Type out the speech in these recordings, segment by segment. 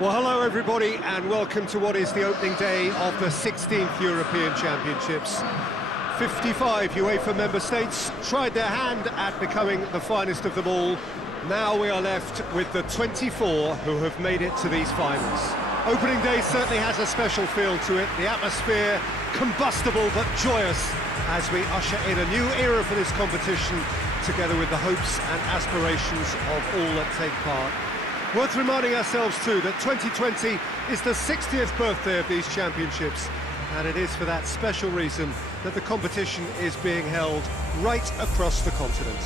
Well, hello everybody, and welcome to what is the opening day of the 16th European Championships. 55 UEFA member states tried their hand at becoming the finest of them all. Now we are left with the 24 who have made it to these finals. Opening day certainly has a special feel to it. The atmosphere combustible but joyous as we usher in a new era for this competition, together with the hopes and aspirations of all that take part. Worth reminding ourselves too that 2020 is the 60th birthday of these championships, and it is for that special reason that the competition is being held right across the continent.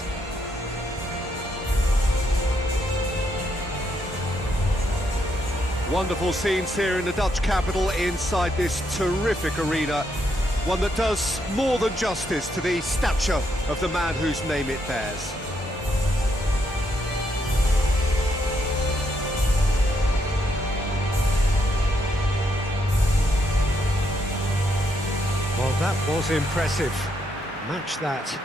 Wonderful scenes here in the Dutch capital inside this terrific arena, one that does more than justice to the stature of the man whose name it bears. Well, that was impressive. Match that.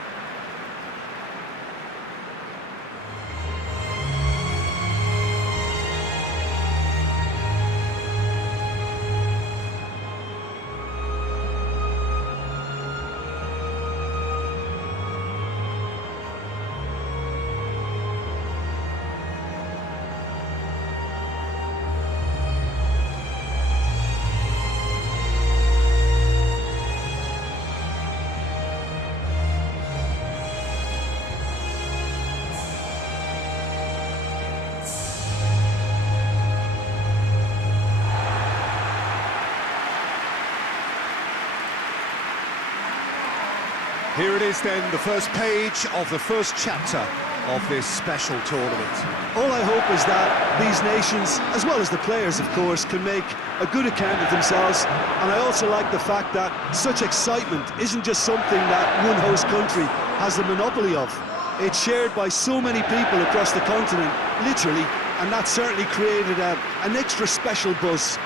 Here it is then, the first page of the first chapter of this special tournament. All I hope is that these nations, as well as the players of course, can make a good account of themselves, and I also like the fact that such excitement isn't just something that one host country has the monopoly of. It's shared by so many people across the continent, literally, and that certainly created an extra special buzz.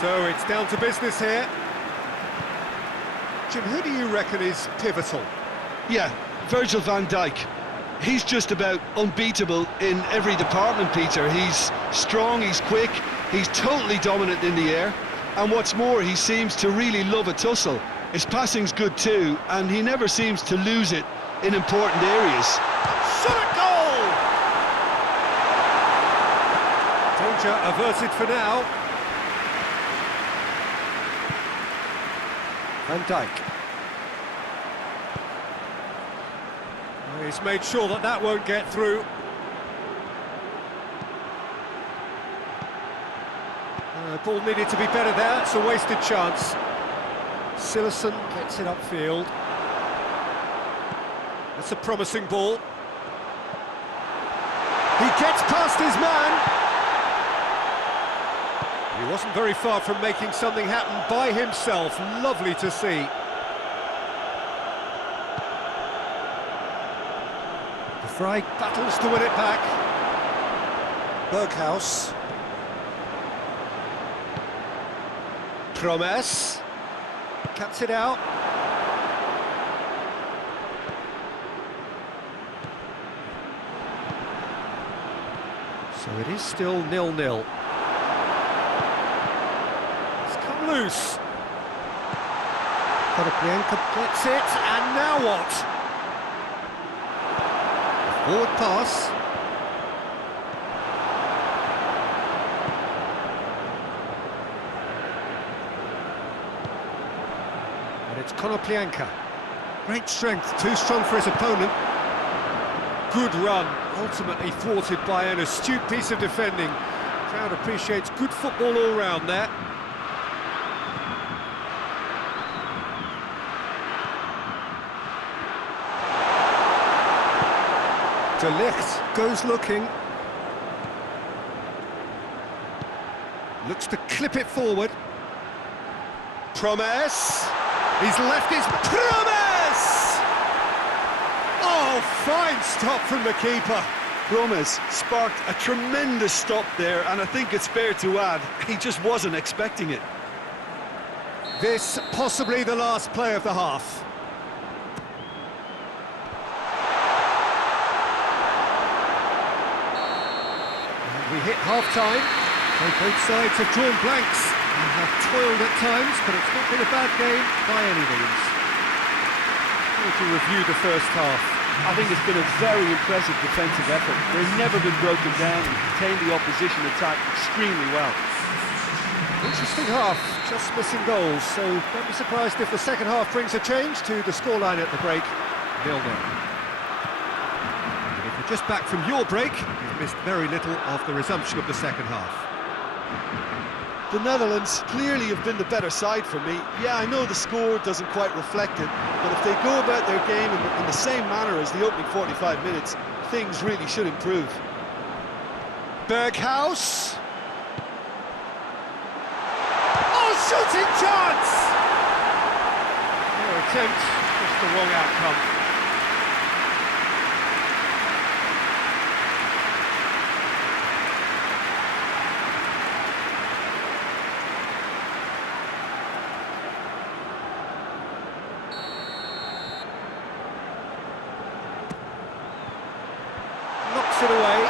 So it's down to business here. Jim, who do you reckon is pivotal? Yeah, Virgil van Dijk. He's just about unbeatable in every department, Peter. He's strong, he's quick, he's totally dominant in the air, and what's more, he seems to really love a tussle. His passing's good too, and he never seems to lose it in important areas. Shot at goal! Danger averted for now. Van Dijk. He's made sure that that won't get through. Ball needed to be better there, it's a wasted chance. Silerson gets it upfield. That's a promising ball. He gets past his man. He wasn't very far from making something happen by himself. Lovely to see. De Vrij battles to win it back. Berghuis. Promes. Cuts it out. So it is still 0-0. Loose. Konoplyanka gets it, and now what? Forward pass. And it's Konoplyanka. Great strength, too strong for his opponent. Good run, ultimately thwarted by an astute piece of defending. Crowd appreciates good football all round there. De Ligt goes looking. Looks to clip it forward. Promes. He's left his... Promes! Oh, fine stop from the keeper. Promes sparked a tremendous stop there, and I think it's fair to add, he just wasn't expecting it. This possibly the last play of the half. And we hit half-time. So both sides have drawn blanks and have toiled at times, but it's not been a bad game by any means. To review the first half. I think it's been a very impressive defensive effort. They've never been broken down and contained the opposition attack extremely well. Interesting half, just missing goals, so don't be surprised if the second half brings a change to the scoreline at the break, 0-0. And if you're just back from your break, you've missed very little of the resumption of the second half. The Netherlands clearly have been the better side for me. Yeah, I know the score doesn't quite reflect it, but if they go about their game in the same manner as the opening 45 minutes, things really should improve. Berghaus. Oh, shooting chance! No attempt, just the wrong outcome. Knocks it away.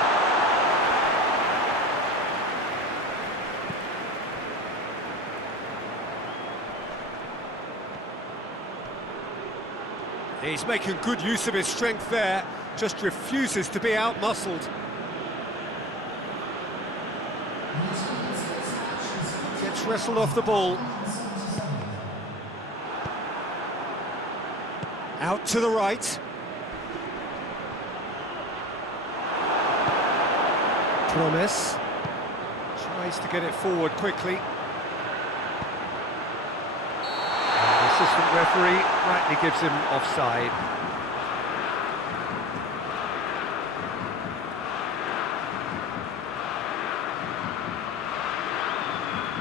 He's making good use of his strength there, just refuses to be out-muscled. Gets wrestled off the ball. Out to the right. Promise. Tries to get it forward quickly. The assistant referee rightly gives him offside.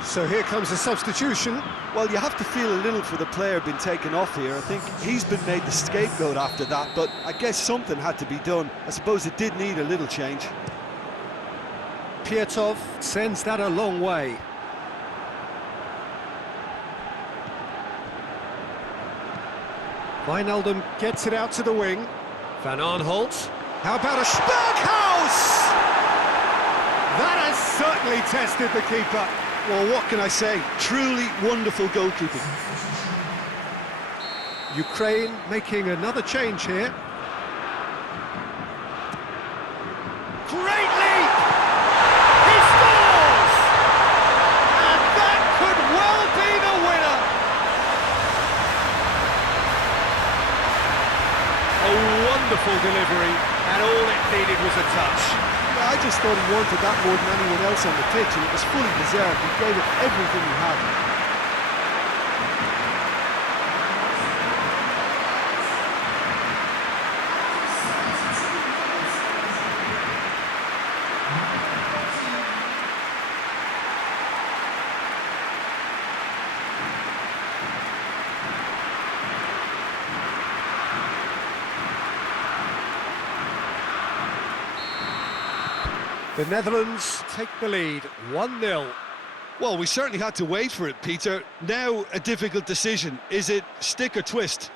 So here comes a substitution. Well, you have to feel a little for the player being taken off here. I think he's been made the scapegoat after that, but I guess something had to be done. I suppose it did need a little change. Pietov sends that a long way. Wijnaldum gets it out to the wing. Van Aanholt. How about a Berghaus? That has certainly tested the keeper. Well, what can I say? Truly wonderful goalkeeping. Ukraine making another change here. Great leap! He scores! And that could well be the winner! A wonderful delivery, and all it needed was a touch. I just thought he wanted that more than anyone else on the pitch, and it was fully deserved. He gave it everything he had. The Netherlands take the lead, 1-0. Well, we certainly had to wait for it, Peter. Now a difficult decision. Is it stick or twist?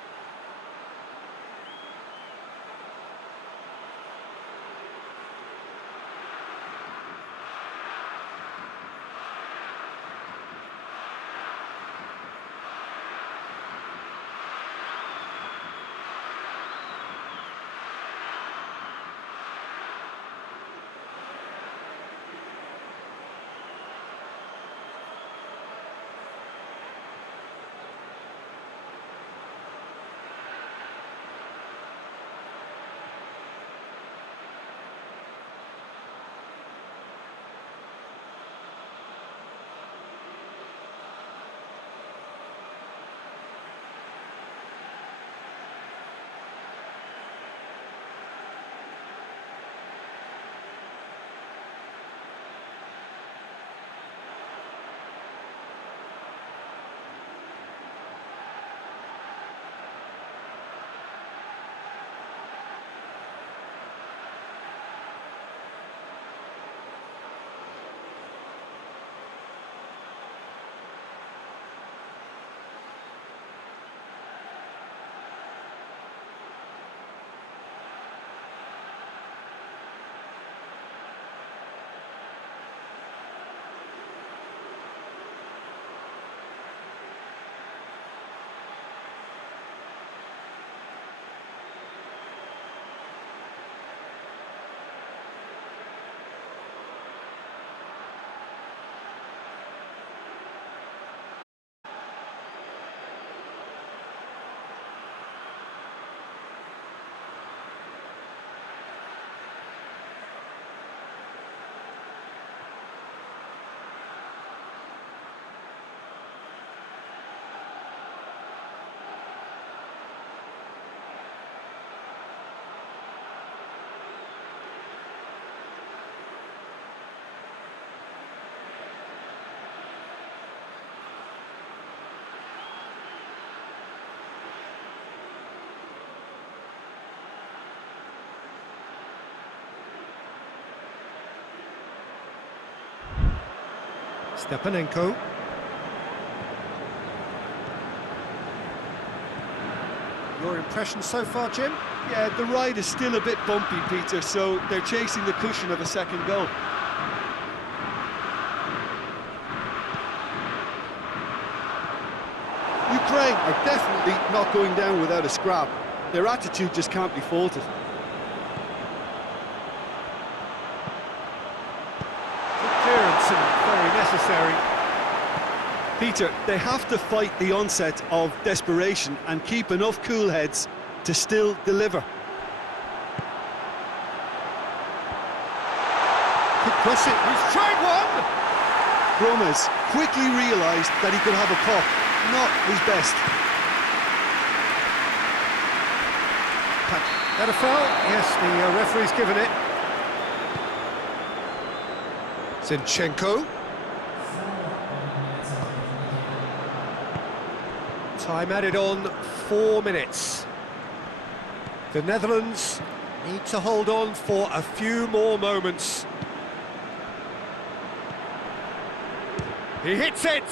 Stepanenko. Your impression so far, Jim? Yeah, the ride is still a bit bumpy, Peter, so they're chasing the cushion of a second goal. Ukraine are definitely not going down without a scrap. Their attitude just can't be faulted. Good clearance and very necessary. Peter, they have to fight the onset of desperation and keep enough cool heads to still deliver. Could cross it, he's tried one! Gomez quickly realised that he could have a pop, not his best. That a foul? Yes, the referee's given it. Zinchenko. Time added on, 4 minutes. The Netherlands need to hold on for a few more moments. He hits it!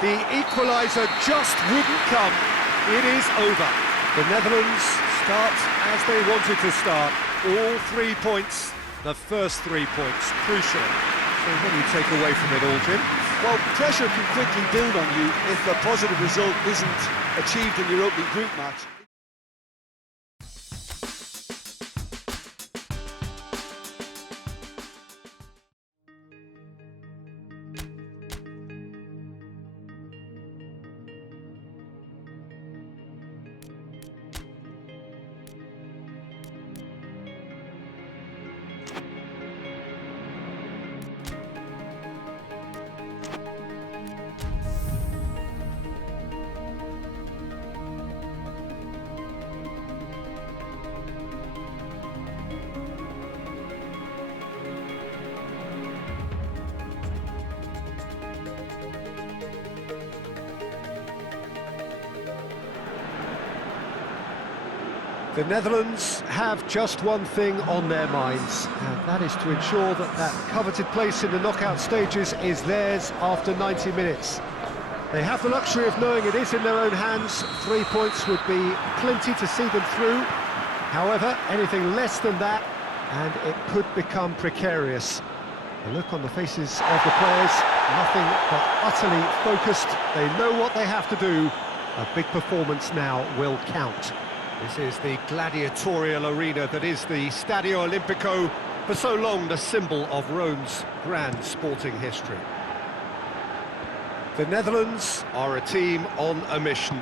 The equaliser just wouldn't come. It is over. The Netherlands start as they wanted to start. All 3 points, the first 3 points, crucial. So what do you take away from it all, Jim? Well, pressure can quickly build on you if a positive result isn't achieved in your opening group match. The Netherlands have just one thing on their minds, and that is to ensure that that coveted place in the knockout stages is theirs after 90 minutes. They have the luxury of knowing it is in their own hands. 3 points would be plenty to see them through. However, anything less than that, and it could become precarious. The look on the faces of the players, nothing but utterly focused. They know what they have to do. A big performance now will count. This is the gladiatorial arena that is the Stadio Olimpico, for so long the symbol of Rome's grand sporting history. The Netherlands are a team on a mission.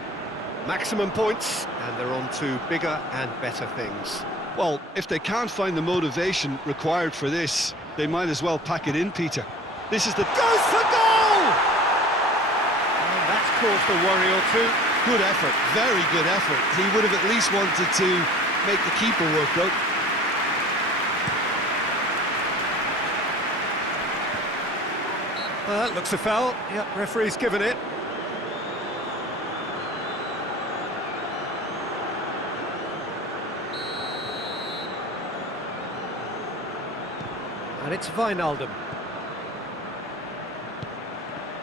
Maximum points, and they're on to bigger and better things. Well, if they can't find the motivation required for this, they might as well pack it in, Peter. This is the... Goes for goal! And that's caused a worry or two. Good effort, very good effort. He would have at least wanted to make the keeper work, though. That looks a foul. Yep, referee's given it. And it's Wijnaldum.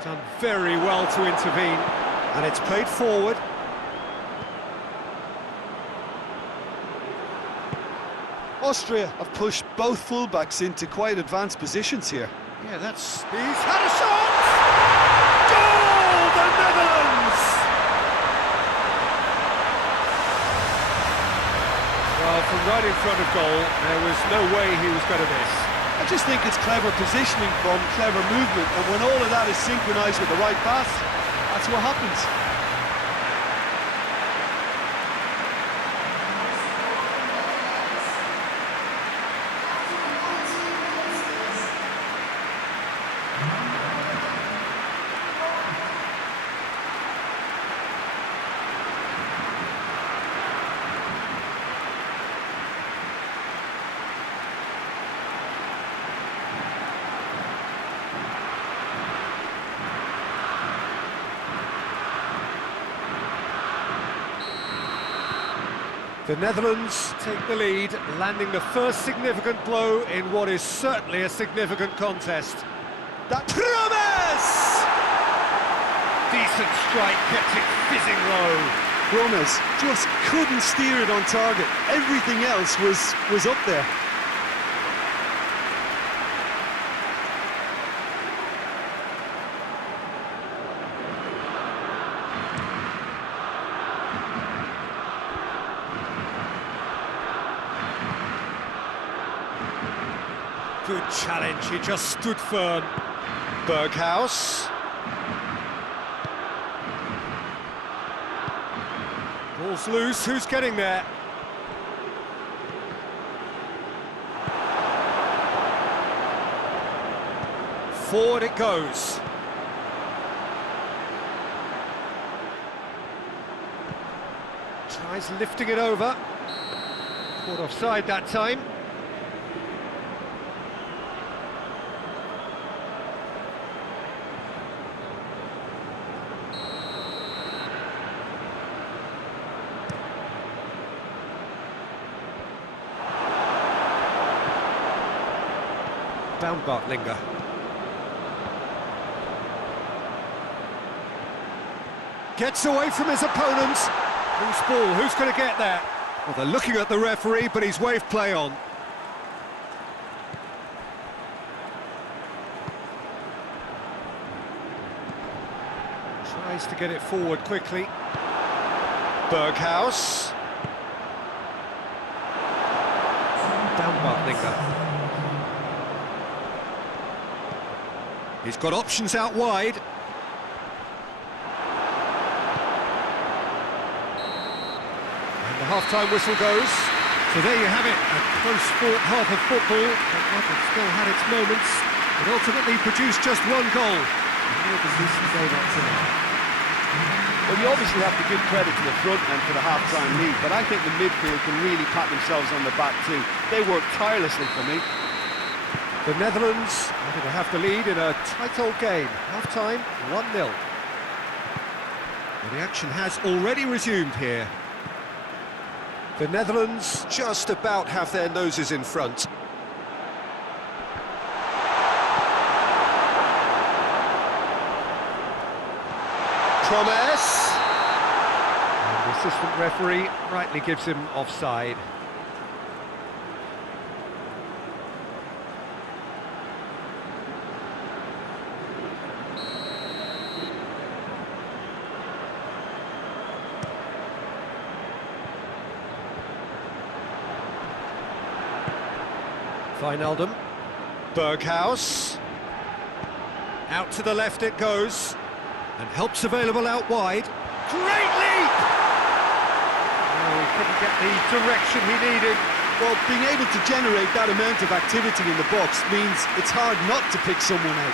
Done very well to intervene. And it's played forward. Austria have pushed both fullbacks into quite advanced positions here. Yeah, that's... He's had a shot! Goal! The Netherlands! Well, from right in front of goal, there was no way he was going to miss. I just think it's clever positioning from clever movement, and when all of that is synchronised with the right pass, that's what happens. The Netherlands take the lead, landing the first significant blow in what is certainly a significant contest. That Promes! Decent strike, kept it fizzing low. Promes just couldn't steer it on target. Everything else was up there. Good challenge, he just stood firm. Berghaus. Ball's loose, who's getting there? Forward it goes. Tries lifting it over. Caught offside that time. Baumgartlinger. Gets away from his opponent. Loose ball, who's going to get there? Well, they're looking at the referee, but he's waved play on. Tries to get it forward quickly. Berghaus. Baumgartlinger. He's got options out wide. And the half-time whistle goes. So there you have it, a close-fought half of football, but one that still had its moments. It ultimately produced just one goal. And more than decent goal that tonight. Well, you obviously have to give credit to the front and for the half-time lead, but I think the midfield can really pat themselves on the back too. They worked tirelessly for me. The Netherlands are going to have the lead in a tight old game. Half-time, 1-0. And the action has already resumed here. The Netherlands just about have their noses in front. Promes. And the assistant referee rightly gives him offside. Wijnaldum, Berghaus, out to the left it goes, and help's available out wide. Great leap! Oh, he couldn't get the direction he needed. Well, being able to generate that amount of activity in the box means it's hard not to pick someone out.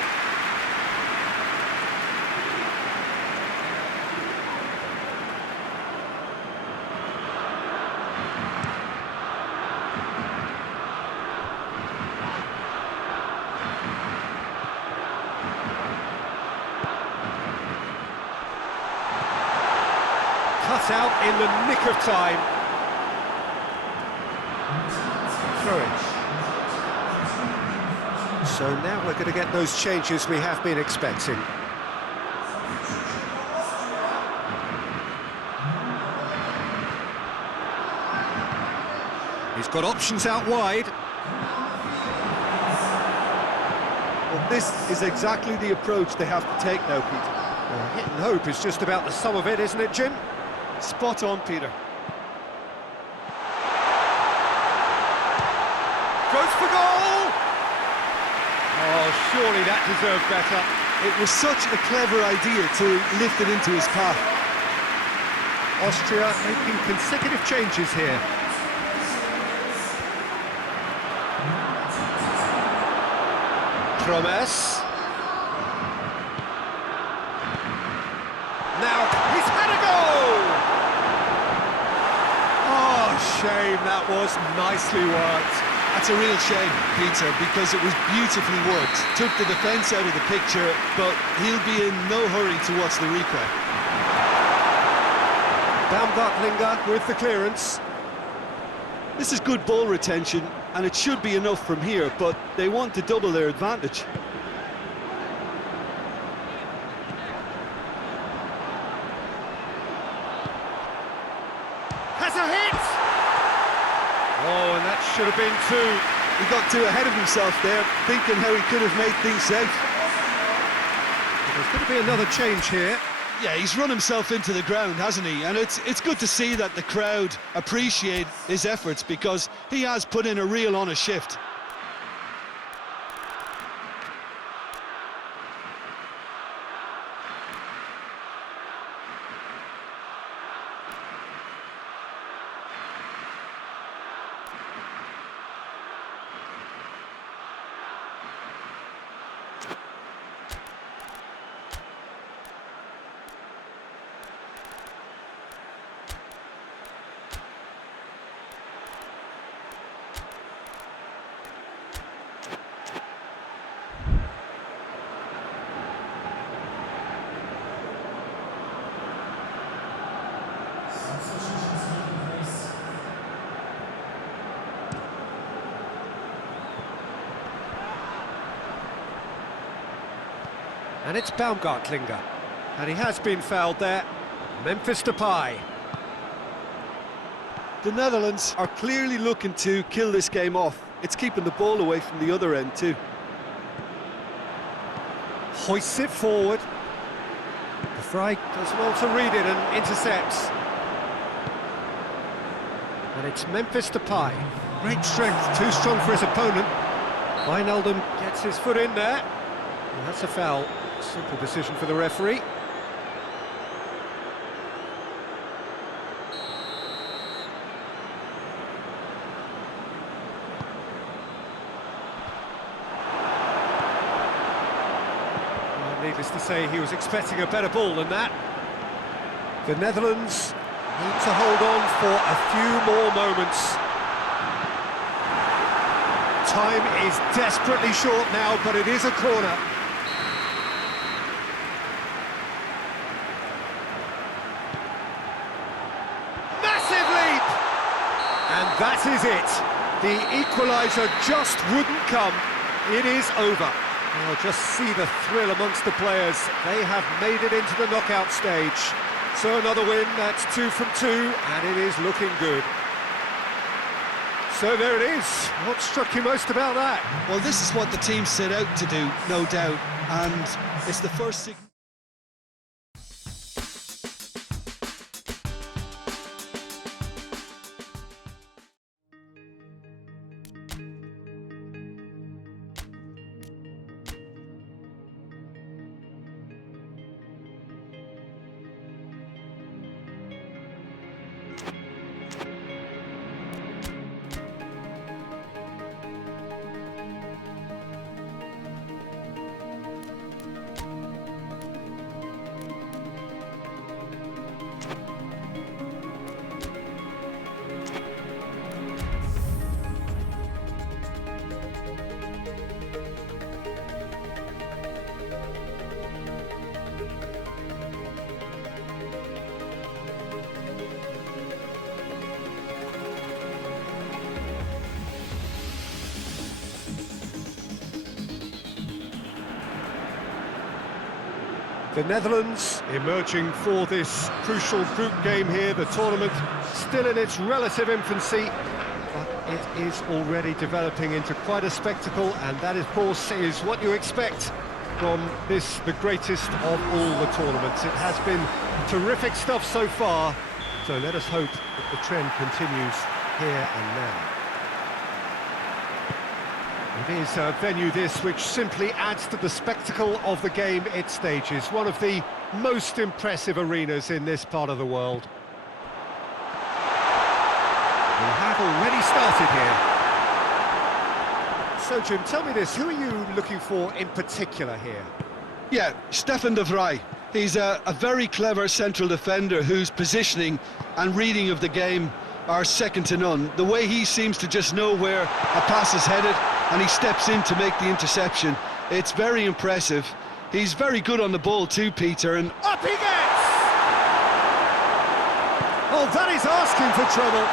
Cut out in the nick of time. Throw it. So now we're going to get those changes we have been expecting. He's got options out wide. Well, this is exactly the approach they have to take now, Peter. Well, hit and hope is just about the sum of it, isn't it, Jim? Spot on, Peter. Goes for goal! Oh, surely that deserved better. It was such a clever idea to lift it into his path. Austria making consecutive changes here. Promes. Now, he's had a goal! Oh, shame, that was nicely worked. That's a real shame, Peter, because it was beautifully worked. Took the defence out of the picture, but he'll be in no hurry to watch the replay. Baumgartlinger with the clearance. This is good ball retention, and it should be enough from here, but they want to double their advantage. Has a hit! Oh, and that should have been two. He got too ahead of himself there, thinking how he could have made things safe. There's going to be another change here. Yeah, he's run himself into the ground, hasn't he? And it's good to see that the crowd appreciate his efforts, because he has put in a real honest shift. And it's Baumgartlinger. And he has been fouled there. Memphis Depay. The Netherlands are clearly looking to kill this game off. It's keeping the ball away from the other end too. Hoists it forward. De Vrij does well to read it and intercepts. And it's Memphis Depay. Great strength, too strong for his opponent. Wijnaldum gets his foot in there. And that's a foul. Simple decision for the referee. Well, needless to say, he was expecting a better ball than that. The Netherlands need to hold on for a few more moments. Time is desperately short now, but it is a corner. And that is it. The equaliser just wouldn't come. It is over. Well, just see the thrill amongst the players. They have made it into the knockout stage. So another win, that's 2 from 2, and it is looking good. So there it is. What struck you most about that? Well, this is what the team set out to do, no doubt, and it's the first... The Netherlands emerging for this crucial group game here, the tournament still in its relative infancy, but it is already developing into quite a spectacle, and that, of course, is what you expect from this, the greatest of all the tournaments. It has been terrific stuff so far, so let us hope that the trend continues here and now. It is a venue this which simply adds to the spectacle of the game it stages, one of the most impressive arenas in this part of the world. We have already started here. So Jim, tell me this, who are you looking for in particular here? Yeah, Stefan De Vrij. He's a very clever central defender whose positioning and reading of the game are second to none. The way he seems to just know where a pass is headed, and he steps in to make the interception. It's very impressive. He's very good on the ball too, Peter, and... Up he gets! Oh, that is asking for trouble.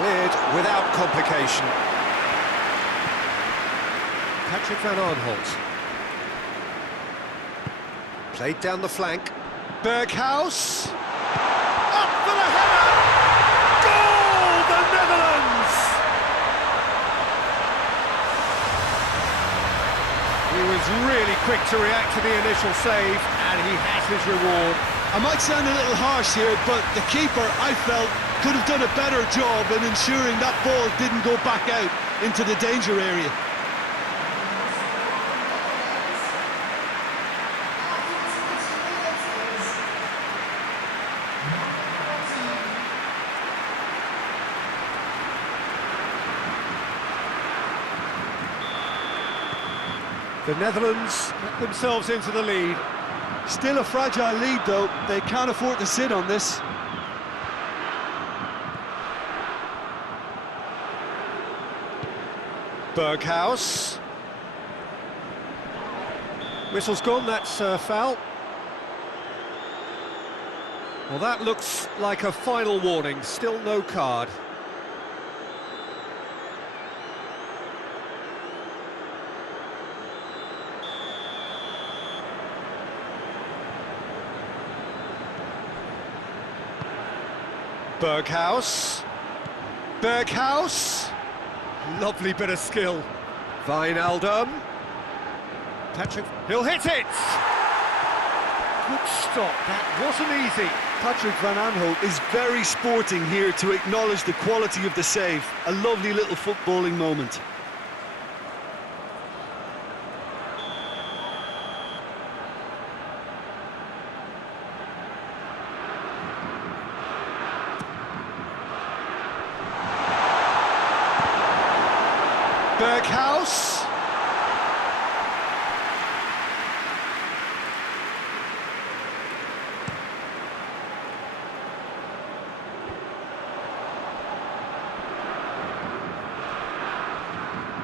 Cleared without complication. Patrick van Aanholt. Played down the flank. Berghuis. Up for the header! Goal! The Netherlands! He was really quick to react to the initial save, and he has his reward. I might sound a little harsh here, but the keeper, I felt, could have done a better job in ensuring that ball didn't go back out into the danger area. The Netherlands get themselves into the lead. Still a fragile lead, though. They can't afford to sit on this. Berghuis. Whistle's gone, that's a foul. Well, that looks like a final warning, still no card. Berghuis. Berghuis. Lovely bit of skill. Wijnaldum. Patrick, he'll hit it! Good stop, that wasn't easy. Patrick van Aanholt is very sporting here to acknowledge the quality of the save. A lovely little footballing moment. Berghuis.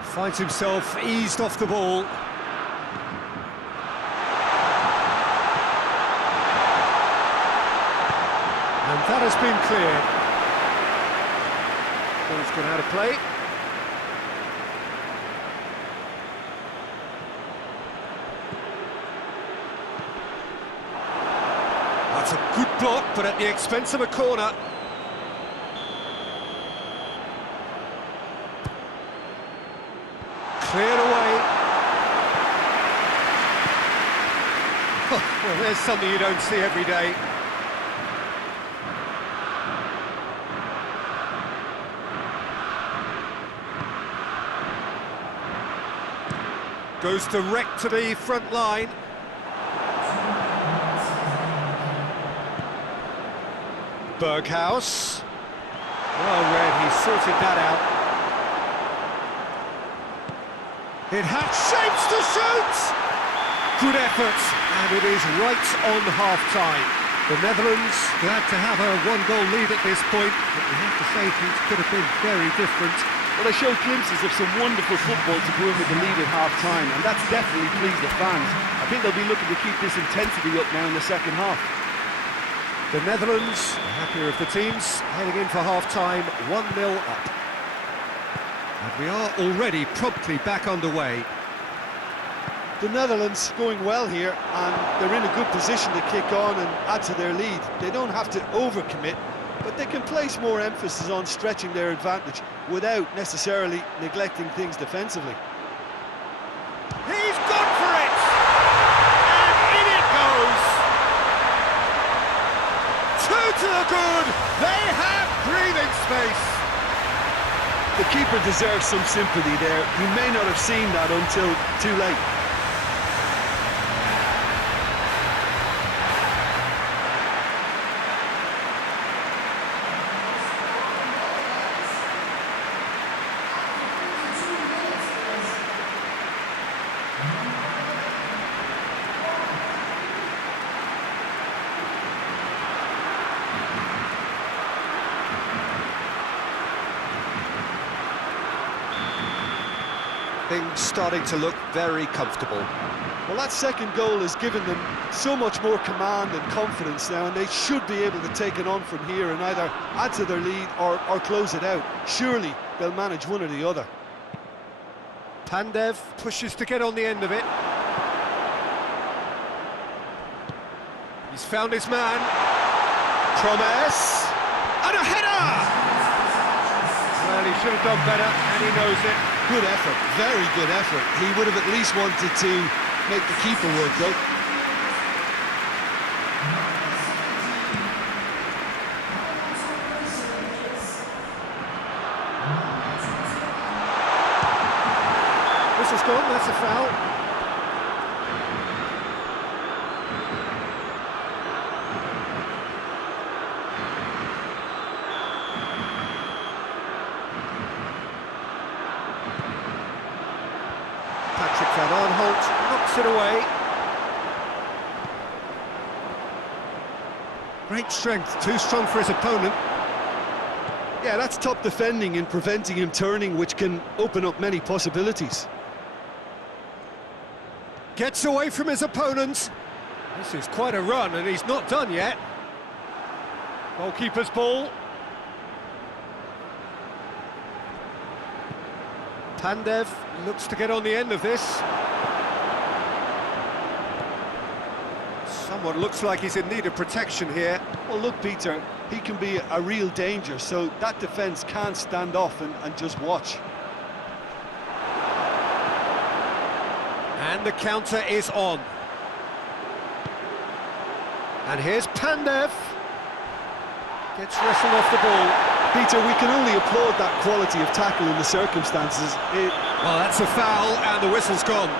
Finds himself eased off the ball. And that has been cleared. Ball's gone out of play. That's a good block, but at the expense of a corner. Cleared away. Well, there's something you don't see every day. Goes direct to the front line. Berghuis. Well read, he sorted that out. It had shapes to shoot! Good effort, and it is right on half-time. The Netherlands glad to have a one-goal lead at this point, but we have to say things could have been very different. Well, they showed glimpses of some wonderful football to go in with the lead at half-time, and that's definitely pleased the fans. I think they'll be looking to keep this intensity up now in the second half. The Netherlands, the happier of the teams, heading in for half-time, 1-0 up. And we are already promptly back underway. The Netherlands going well here, and they're in a good position to kick on and add to their lead. They don't have to overcommit, but they can place more emphasis on stretching their advantage without necessarily neglecting things defensively. He's gone for it! And in it goes! Two to the good! They have breathing space! The keeper deserves some sympathy there. He may not have seen that until too late. Things starting to look very comfortable. Well, that second goal has given them so much more command and confidence now, and they should be able to take it on from here and either add to their lead or close it out. Surely they'll manage one or the other. Pandev pushes to get on the end of it. He's found his man. Promes. And a header! Well, he should have done better, and he knows it. Good effort, very good effort. He would have at least wanted to make the keeper work, though. Whistle's gone, that's a foul. Van Aanholt knocks it away. Great strength, too strong for his opponent. Yeah, that's top defending and preventing him turning, which can open up many possibilities. Gets away from his opponent. This is quite a run, and he's not done yet. Goalkeeper's ball. Pandev looks to get on the end of this. Someone looks like he's in need of protection here. Well, look, Peter, he can be a real danger, so that defence can't stand off and just watch. And the counter is on. And here's Pandev. Gets wrestled off the ball. Peter, we can only applaud that quality of tackle in the circumstances. Well, that's a foul, and the whistle's gone.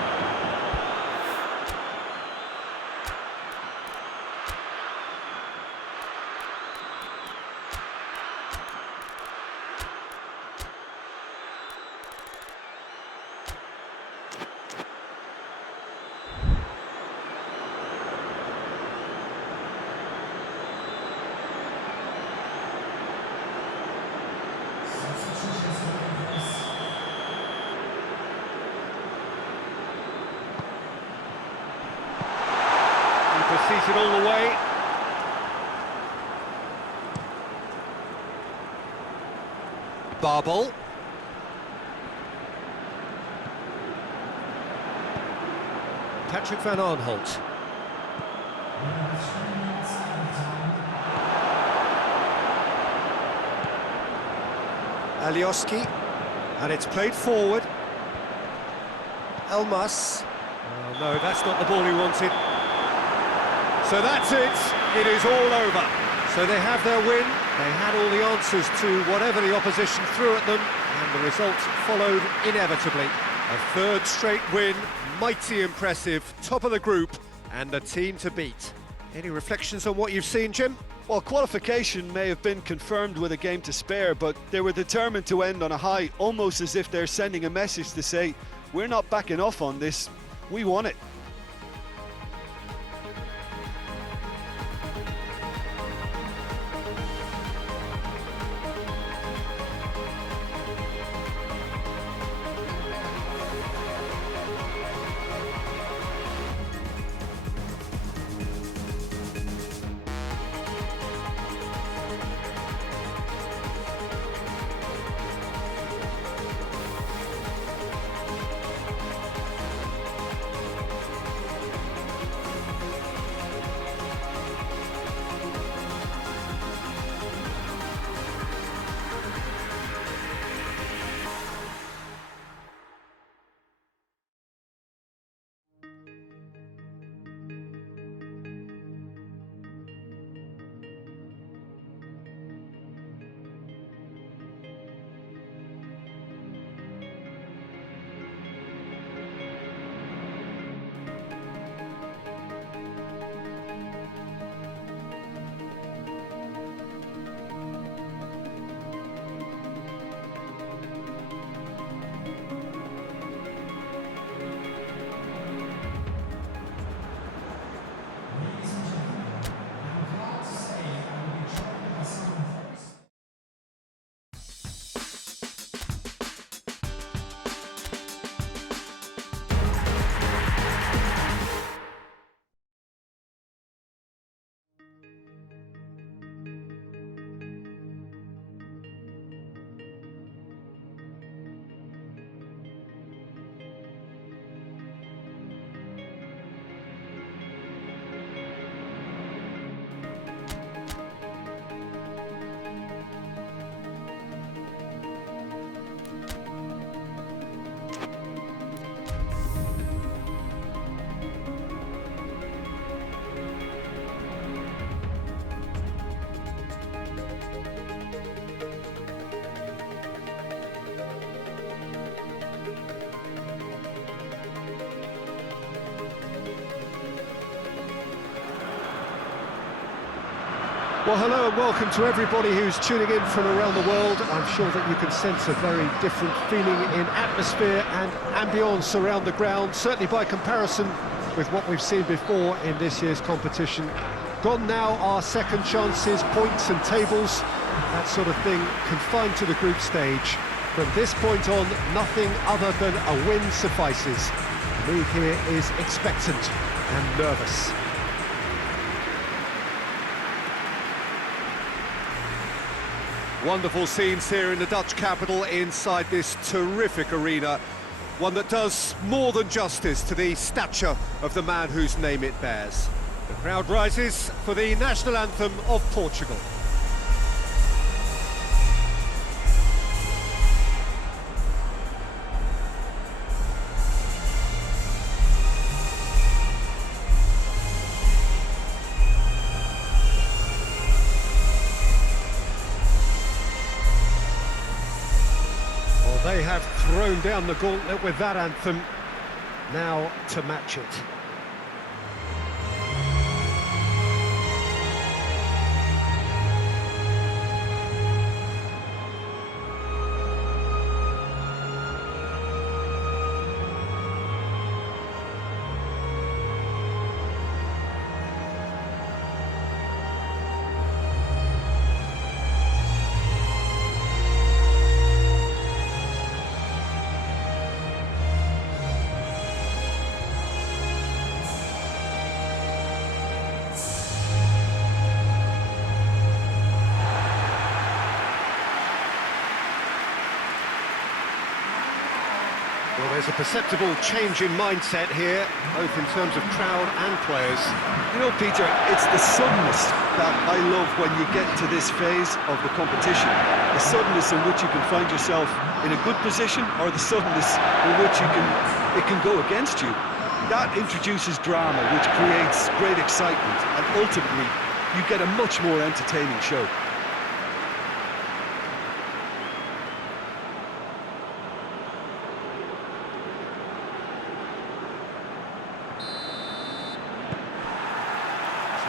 Sees it all the way. Barbel. Patrick Van Aanholt. Alioski. And it's played forward. Elmas. Oh no, that's not the ball he wanted. So that's it, it is all over. So they have their win, they had all the answers to whatever the opposition threw at them, and the result followed inevitably. A third straight win, mighty impressive, top of the group, and the team to beat. Any reflections on what you've seen, Jim? Well, qualification may have been confirmed with a game to spare, but they were determined to end on a high, almost as if they're sending a message to say, we're not backing off on this, we won it. Well, hello and welcome to everybody who's tuning in from around the world. I'm sure that you can sense a very different feeling in atmosphere and ambience around the ground, certainly by comparison with what we've seen before in this year's competition. Gone now are second chances, points and tables, that sort of thing confined to the group stage. From this point on, nothing other than a win suffices. The mood here is expectant and nervous. Wonderful scenes here in the Dutch capital inside this terrific arena. One that does more than justice to the stature of the man whose name it bears. The crowd rises for the national anthem of Portugal. They have thrown down the gauntlet with that anthem, now to match it. Well, there's a perceptible change in mindset here, both in terms of crowd and players. You know, Peter, it's the suddenness that I love when you get to this phase of the competition. The suddenness in which you can find yourself in a good position, or the suddenness in which it can go against you. That introduces drama, which creates great excitement, and ultimately you get a much more entertaining show.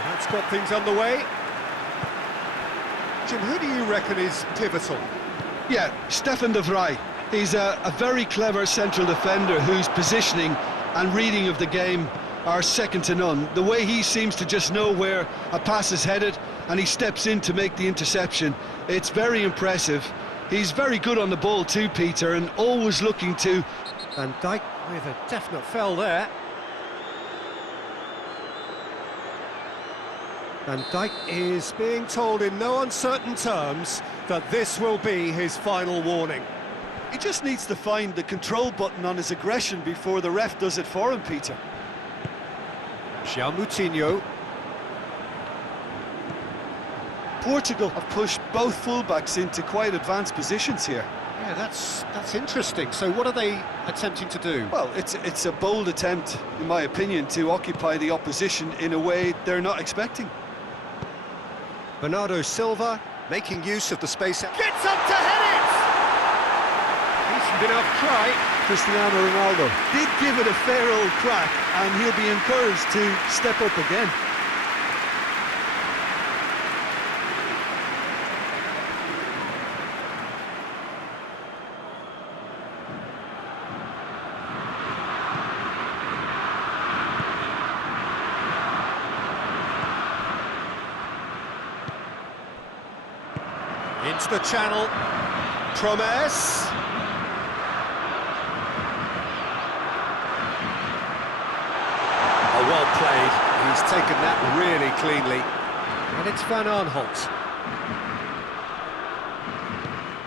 That's got things underway. Jim, who do you reckon is pivotal? Yeah, Stefan de Vrij. He's a very clever central defender whose positioning and reading of the game are second to none. The way he seems to just know where a pass is headed and he steps in to make the interception, it's very impressive. He's very good on the ball too, Peter, and always looking to... Van Dijk with a definite foul there. Van Dijk is being told in no uncertain terms that this will be his final warning. He just needs to find the control button on his aggression before the ref does it for him, Peter. João Moutinho. Portugal have pushed both fullbacks into quite advanced positions here. Yeah, that's interesting. So what are they attempting to do? Well, it's a bold attempt, in my opinion, to occupy the opposition in a way they're not expecting. Bernardo Silva making use of the space. Gets up to head it! Decent enough try. Cristiano Ronaldo did give it a fair old crack, and he'll be encouraged to step up again. Into the channel, Promes. Oh, well played. He's taken that really cleanly. And it's Van Aanholt.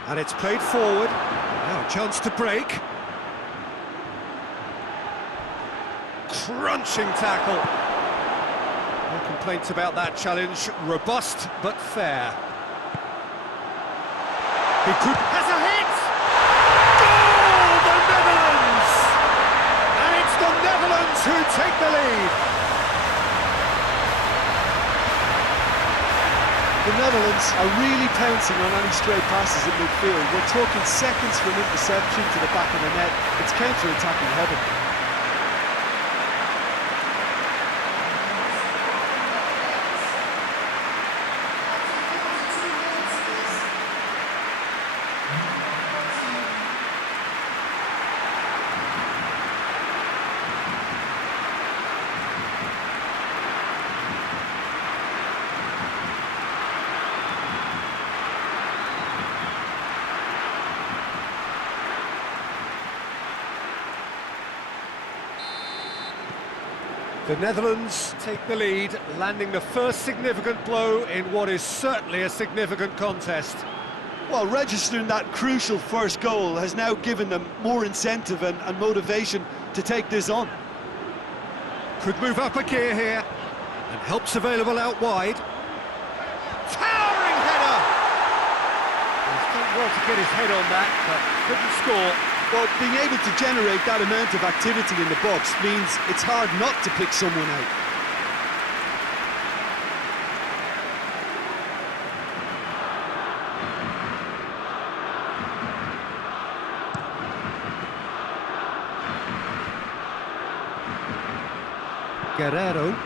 And it's played forward. Now a chance to break. Crunching tackle. No complaints about that challenge. Robust but fair. He could... has a hit! Goal! The Netherlands! And it's the Netherlands who take the lead. The Netherlands are really pouncing on any stray passes in midfield. We're talking seconds from interception to the back of the net. It's counter-attacking heaven. The Netherlands take the lead, landing the first significant blow in what is certainly a significant contest. Well, registering that crucial first goal has now given them more incentive and motivation to take this on. Could move up a gear here, and help's available out wide. Towering header! He's done well to get his head on that, but couldn't score. Well, being able to generate that amount of activity in the box means it's hard not to pick someone out. Guerrero.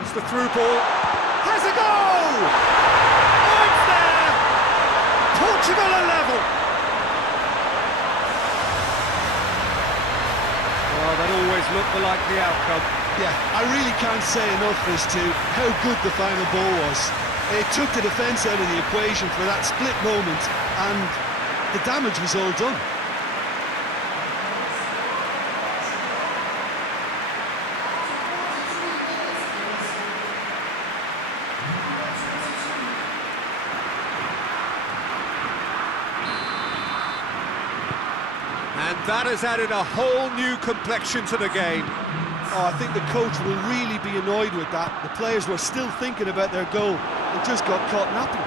It's the through ball. Has a goal! Oh, it's there! Portugal are level! Well, that always looked the likely outcome. Yeah, I really can't say enough as to how good the final ball was. It took the defence out of the equation for that split moment, and the damage was all done. And that has added a whole new complexion to the game. Oh, I think the coach will really be annoyed with that. The players were still thinking about their goal and just got caught napping.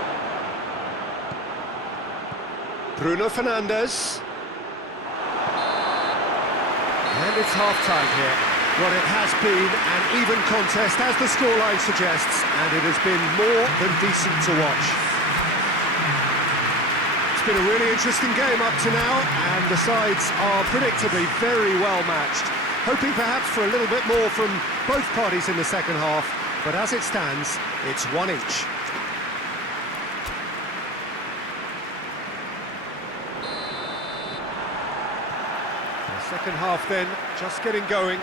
Bruno Fernandes. And it's half-time here. What it has been an even contest, as the scoreline suggests, and it has been more than decent to watch. It's been a really interesting game up to now, and the sides are predictably very well matched. Hoping perhaps for a little bit more from both parties in the second half, but as it stands, it's one each. The second half then, just getting going.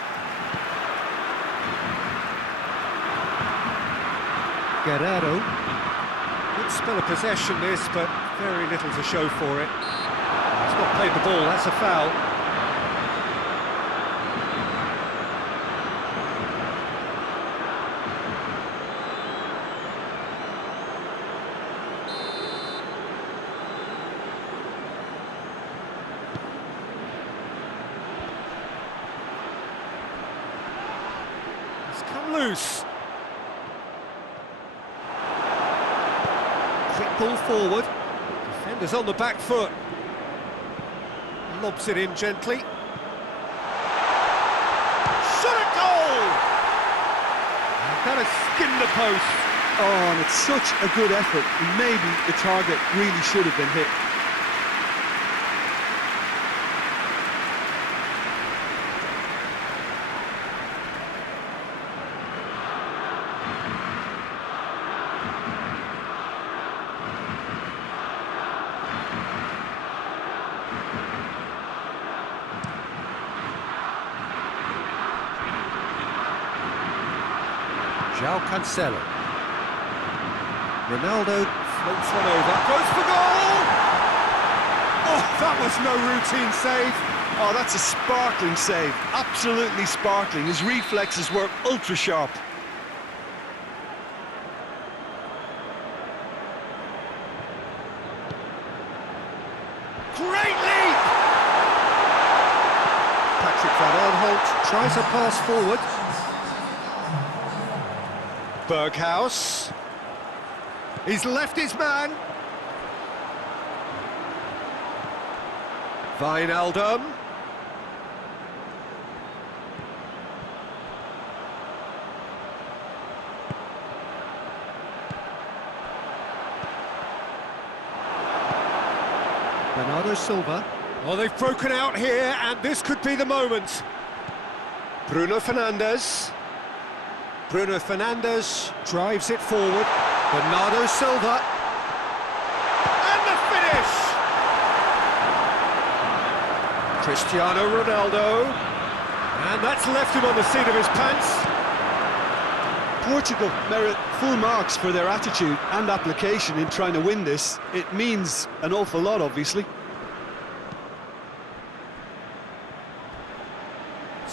Guerrero. Good spell of possession this, but very little to show for it. He's not played the ball, that's a foul. It's come loose. Quick ball forward. Defender's on the back foot. Lobs it in gently. Shot at goal! And that has skinned the post. Oh, and it's such a good effort. Maybe the target really should have been hit. João Cancelo. Ronaldo floats one over. Goes for goal! Oh, that was no routine save. Oh, that's a sparkling save. Absolutely sparkling. His reflexes were ultra sharp. Great leap! Patrick van Aanholt tries a pass forward. Berghuis. He's left his man. Wijnaldum. Bernardo Silva. Oh, they've broken out here, and this could be the moment. Bruno Fernandes. Bruno Fernandes drives it forward. Bernardo Silva. And the finish! Cristiano Ronaldo. And that's left him on the seat of his pants. Portugal merit full marks for their attitude and application in trying to win this. It means an awful lot, obviously.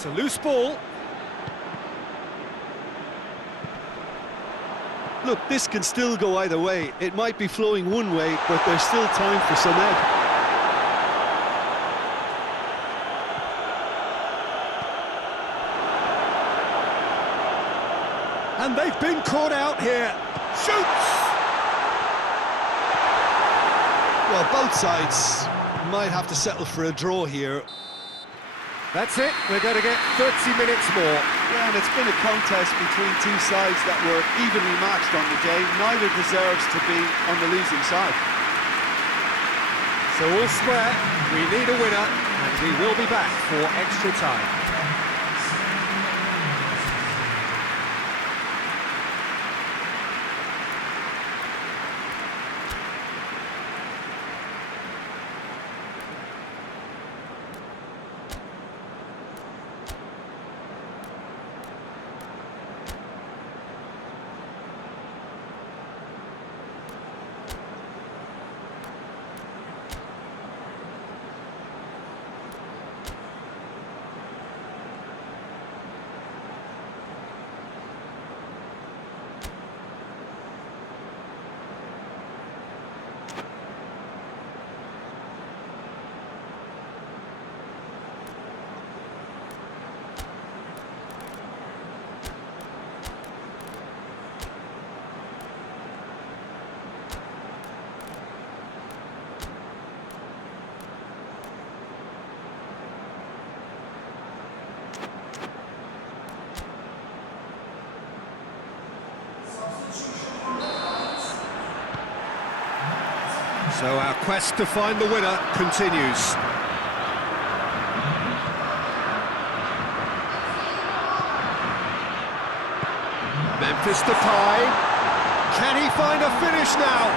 It's a loose ball. Look, this can still go either way. It might be flowing one way, but there's still time for some ebb. And they've been caught out here. Shoots! Well, both sides might have to settle for a draw here. That's it, we're going to get 30 minutes more. Yeah, and it's been a contest between two sides that were evenly matched on the day. Neither deserves to be on the losing side. So all square, we need a winner, and we will be back for extra time. So our quest to find the winner continues. Memphis Depay. Can he find a finish now?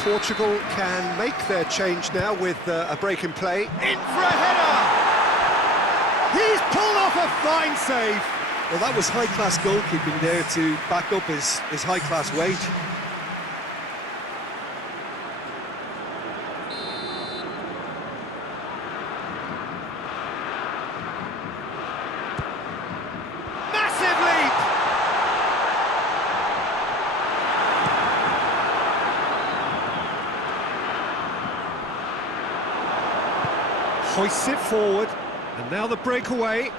Portugal can make their change now with a break in play. In for a header! He's pulled off a fine save. Well, that was high-class goalkeeping there to back up his high-class weight. Massive leap! Hoists it forward, and now the breakaway.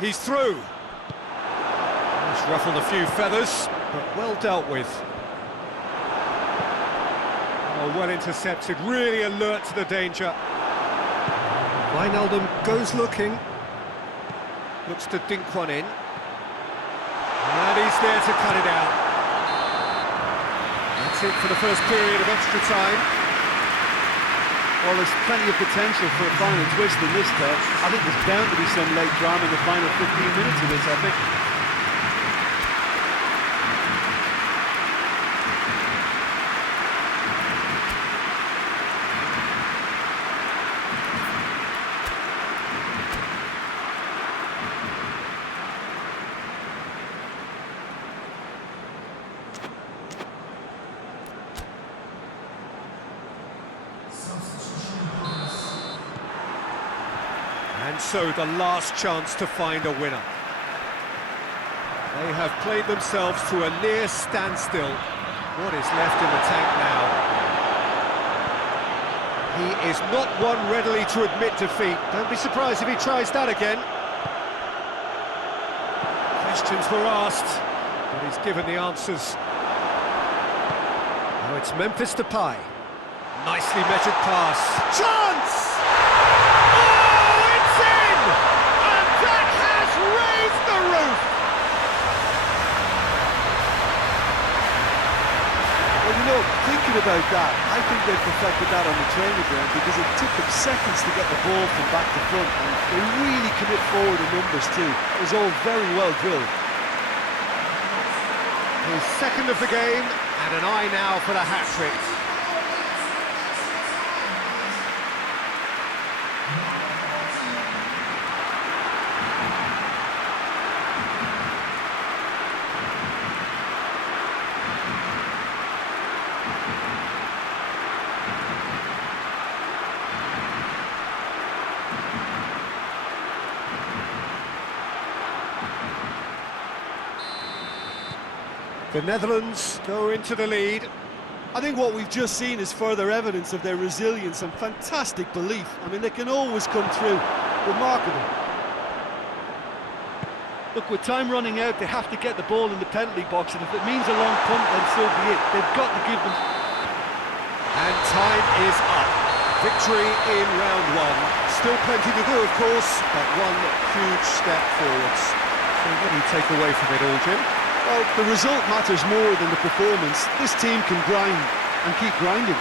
He's through. He's ruffled a few feathers, but well dealt with. Oh, well intercepted, really alert to the danger. Wijnaldum goes looking. Looks to dink one in. And he's there to cut it out. That's it for the first period of extra time. Well, there's plenty of potential for a final twist in this test. I think there's bound to be some late drama in the final 15 minutes of this, I think. And so the last chance to find a winner. They have played themselves to a near standstill. What is left in the tank now? He is not one readily to admit defeat. Don't be surprised if he tries that again. Questions were asked, but he's given the answers. Now it's Memphis Depay. Nicely measured pass. Chance! Thinking about that, I think they perfected that on the training ground because it took them seconds to get the ball from back to front, and they really commit forward in numbers too. It was all very well drilled. His second of the game, and an eye now for the hat-trick. The Netherlands go into the lead. I think what we've just seen is further evidence of their resilience and fantastic belief. I mean, they can always come through. Remarkable. Look, with time running out, they have to get the ball in the penalty box, and if it means a long punt, then so be it. They've got to give them... And time is up. Victory in round one. Still plenty to do, of course, but one huge step forwards. So what do you take away from it all, Jim? Well, the result matters more than the performance. This team can grind and keep grinding.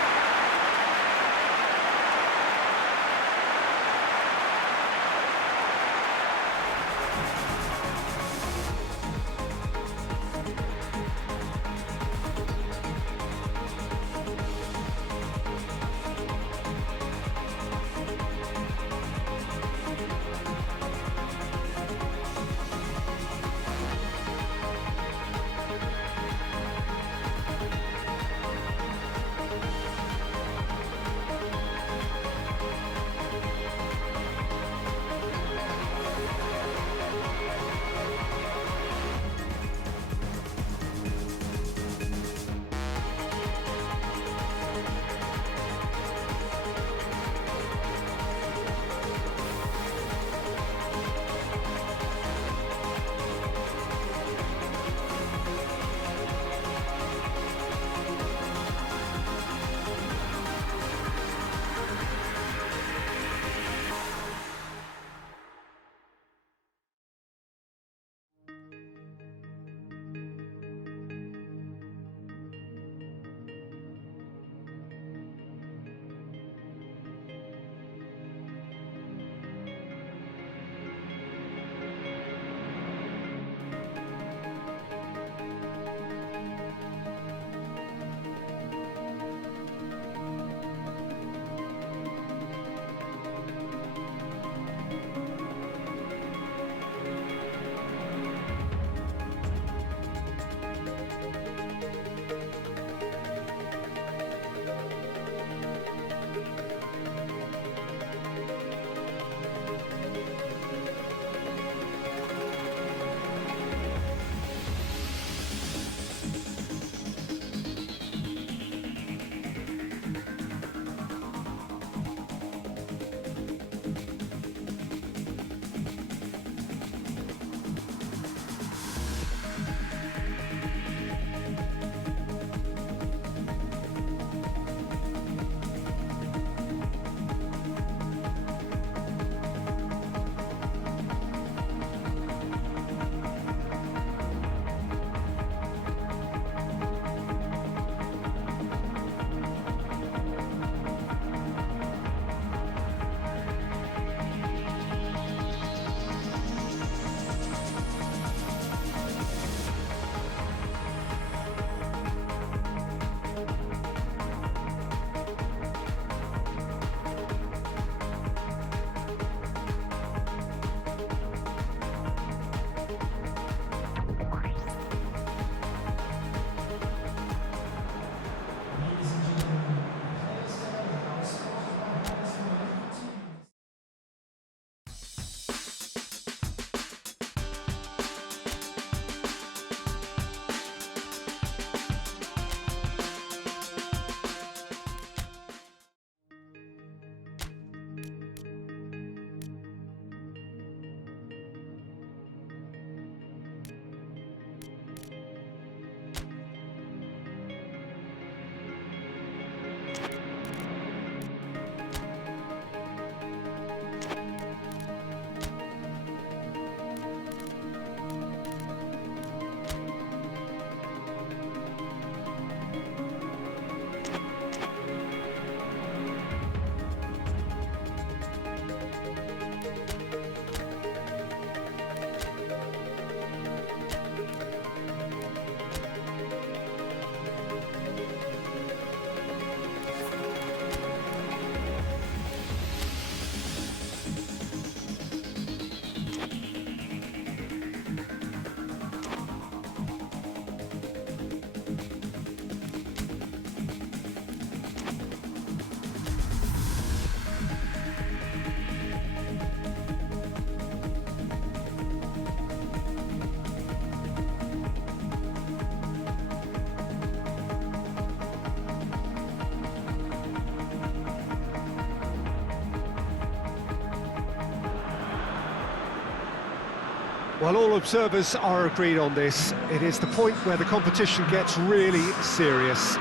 Well, all observers are agreed on this. It is the point where the competition gets really serious.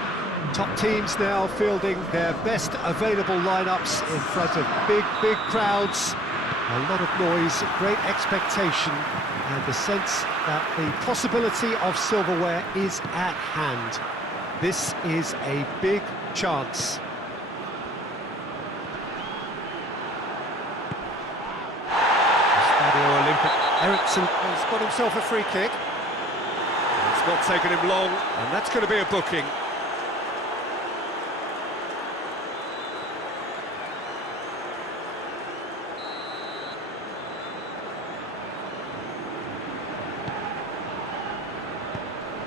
Top teams now fielding their best available lineups in front of big crowds. A lot of noise, great expectation, and the sense that the possibility of silverware is at hand. This is a big chance. Stadio Olympic. Eriksson has got himself a free kick. It's not taken him long, and that's going to be a booking.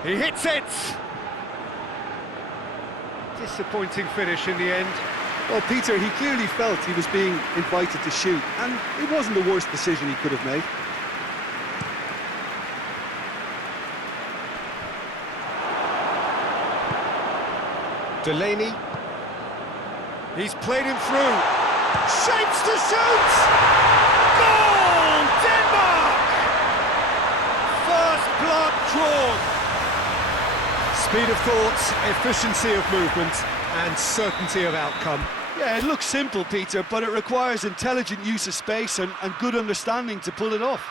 He hits it! Disappointing finish in the end. Well, Peter, he clearly felt he was being invited to shoot, and it wasn't the worst decision he could have made. Delaney. He's played him through. Shapes to shoot! Goal! Denmark! First blood drawn. Speed of thought, efficiency of movement, and certainty of outcome. Yeah, it looks simple, Peter, but it requires intelligent use of space and good understanding to pull it off.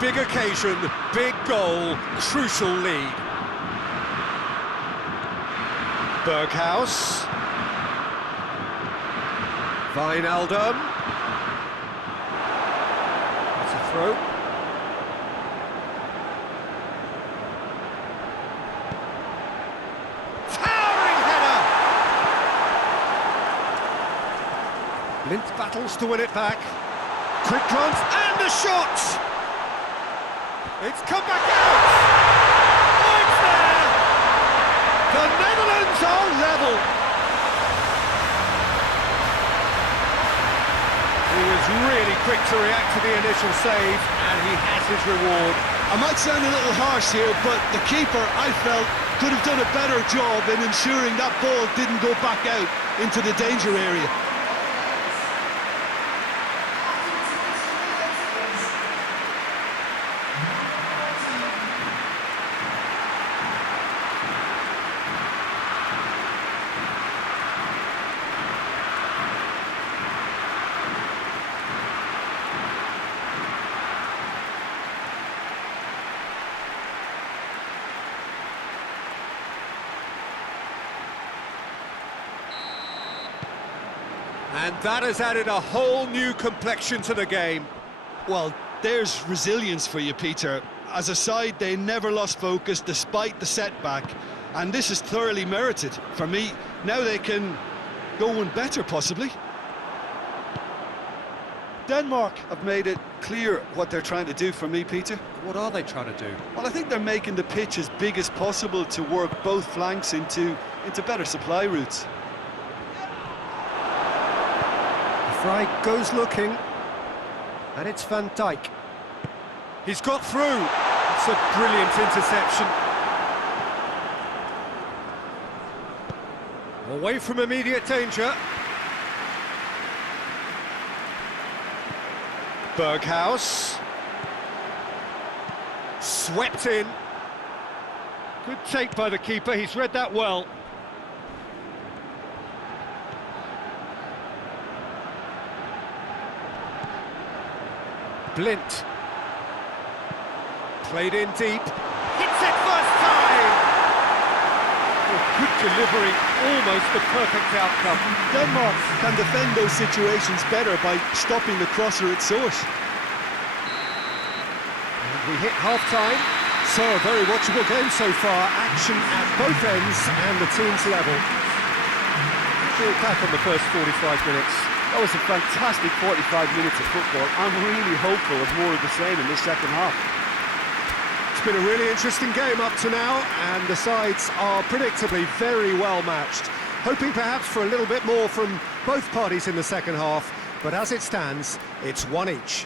Big occasion, big goal, crucial lead. Berghaus. Wijnaldum. That's a throw. Towering header! Blind battles to win it back. Quick glance, and the shot! It's come back out! Oh, it's there! The Netherlands are level! He was really quick to react to the initial save, and he has his reward. I might sound a little harsh here, but the keeper, I felt, could have done a better job in ensuring that ball didn't go back out into the danger area. And that has added a whole new complexion to the game. Well, there's resilience for you, Peter. As a side, they never lost focus despite the setback, and this is thoroughly merited. For me, now they can go one better, possibly. Denmark have made it clear what they're trying to do for me, Peter. What are they trying to do? Well, I think they're making the pitch as big as possible to work both flanks into better supply routes. Fry goes looking, and it's Van Dijk. He's got through. It's a brilliant interception. Away from immediate danger. Berghaus. Swept in. Good take by the keeper, he's read that well. Blint. Played in deep. Hits it first time! Oh, good delivery, almost the perfect outcome. Denmark can defend those situations better by stopping the crosser at source. And we hit half-time. So, a very watchable game so far. Action at both ends and the team's level. We'll back on the first 45 minutes. That was a fantastic 45 minutes of football. I'm really hopeful of more of the same in this second half. It's been a really interesting game up to now, and the sides are predictably very well matched. Hoping perhaps for a little bit more from both parties in the second half, but as it stands, it's one each.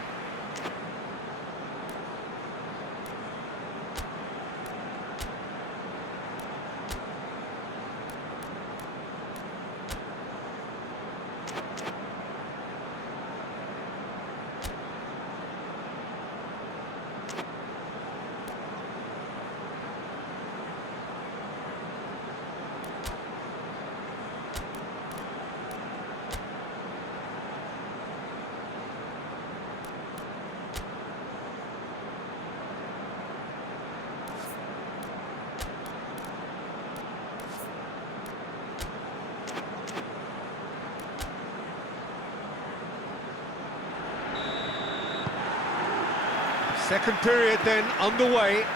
Second period then underway.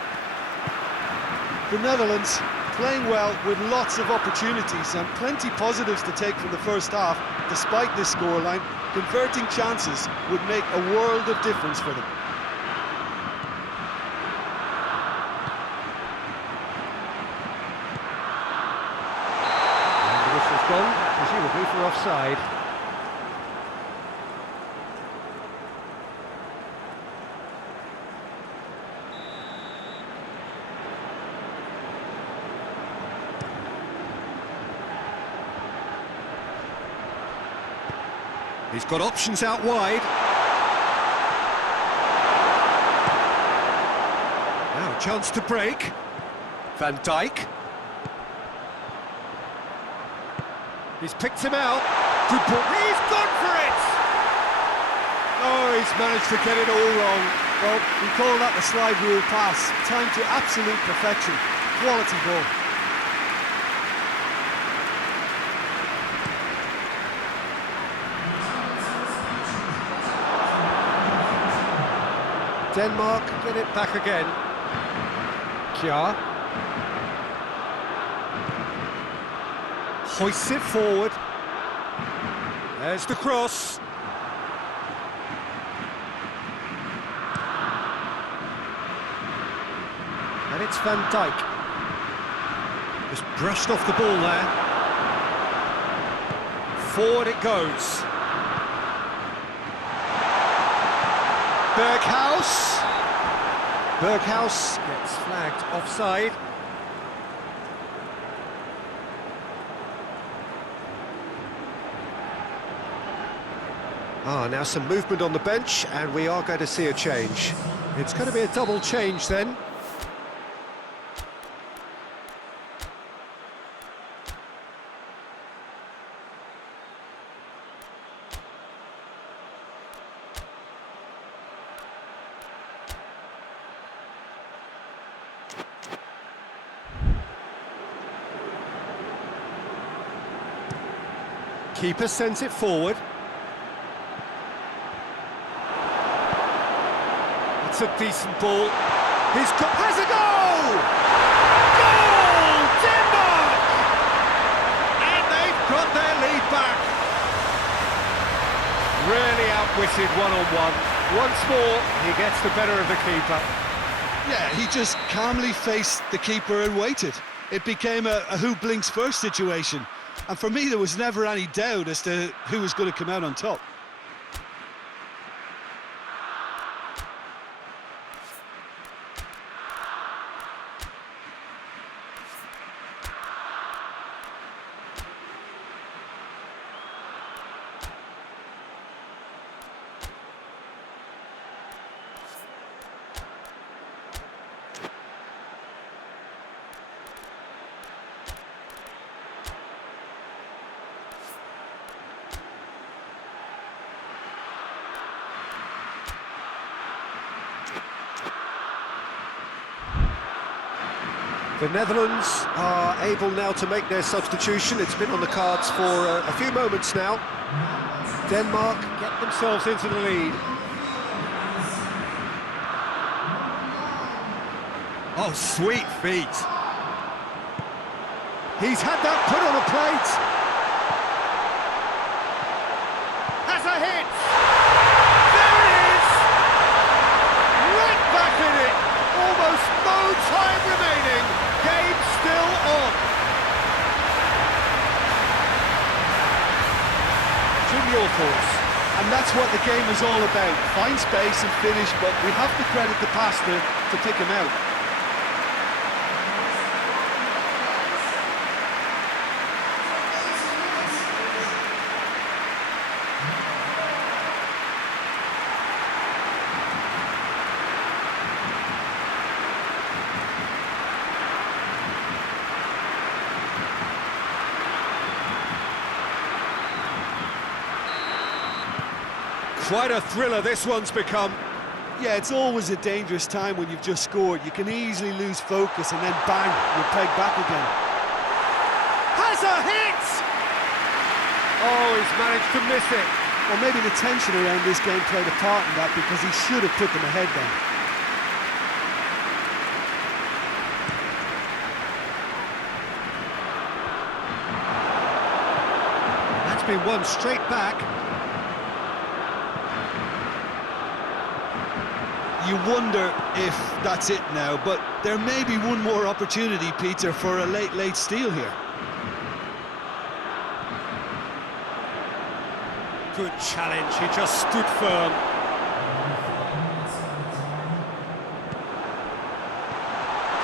The Netherlands playing well with lots of opportunities and plenty positives to take from the first half. Despite this scoreline, converting chances would make a world of difference for them. And the whistle's gone, presumably for offside. He's got options out wide. Now, chance to break. Van Dijk. He's picked him out. Good ball. He's gone for it! Oh, he's managed to get it all wrong. Well, we call that the slide rule pass. Time to absolute perfection. Quality ball. Denmark get it back again. Kjær. Hoists it forward. There's the cross. And it's Van Dijk. Just brushed off the ball there. Forward it goes. Berghaus. Berghaus gets flagged offside. Now some movement on the bench, and we are going to see a change. It's going to be a double change then. Keeper sends it forward. It's a decent ball. Has a goal! Goal! Denmark! And they've got their lead back. Really outwitted one-on-one. Once more, he gets the better of the keeper. Yeah, he just calmly faced the keeper and waited. It became a who blinks first situation. And for me, there was never any doubt as to who was going to come out on top. The Netherlands are able now to make their substitution. It's been on the cards for a few moments now. Denmark get themselves into the lead. Oh, sweet feet. He's had that put on a plate. Has a hit. There it is. Right back in it. Almost no time remaining. Game still on. Jim, your thoughts? And that's what the game is all about. Find space and finish, but we have to credit the passer to pick him out. Quite a thriller this one's become. Yeah, it's always a dangerous time when you've just scored. You can easily lose focus and then bang, you're pegged back again. Has a hit! Oh, he's managed to miss it. Well, maybe the tension around this game played a part in that because he should have put them ahead then. been won straight back. You wonder if that's it now, but there may be one more opportunity, Peter, for a late steal here. Good challenge, he just stood firm.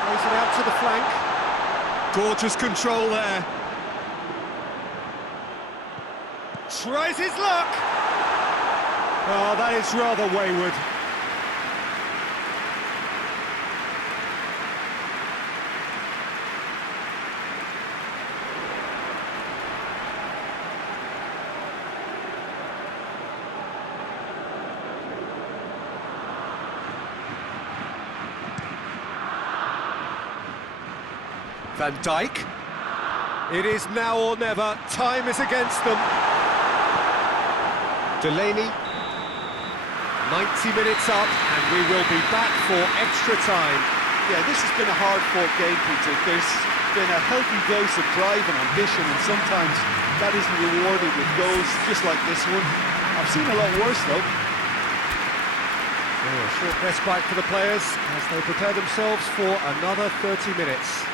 Plays it out to the flank. Gorgeous control there. Tries his luck. Oh, that is rather wayward. Van Dijk. It is now or never. Time is against them. Delaney. 90 minutes up, and we will be back for extra time. Yeah, this has been a hard-fought game, Peter. There's been a healthy dose of drive and ambition, and sometimes that isn't rewarded with goals, just like this one. I've seen a lot worse, though. So a short respite for the players as they prepare themselves for another 30 minutes.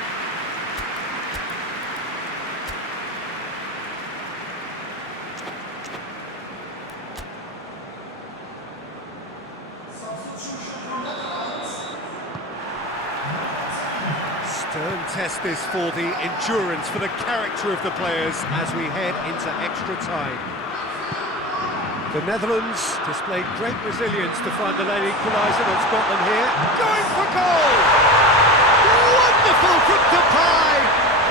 Stern test this for the endurance, for the character of the players as we head into extra time. The Netherlands displayed great resilience to find the late equaliser, and Scotland here going for goal! Wonderful from Depay,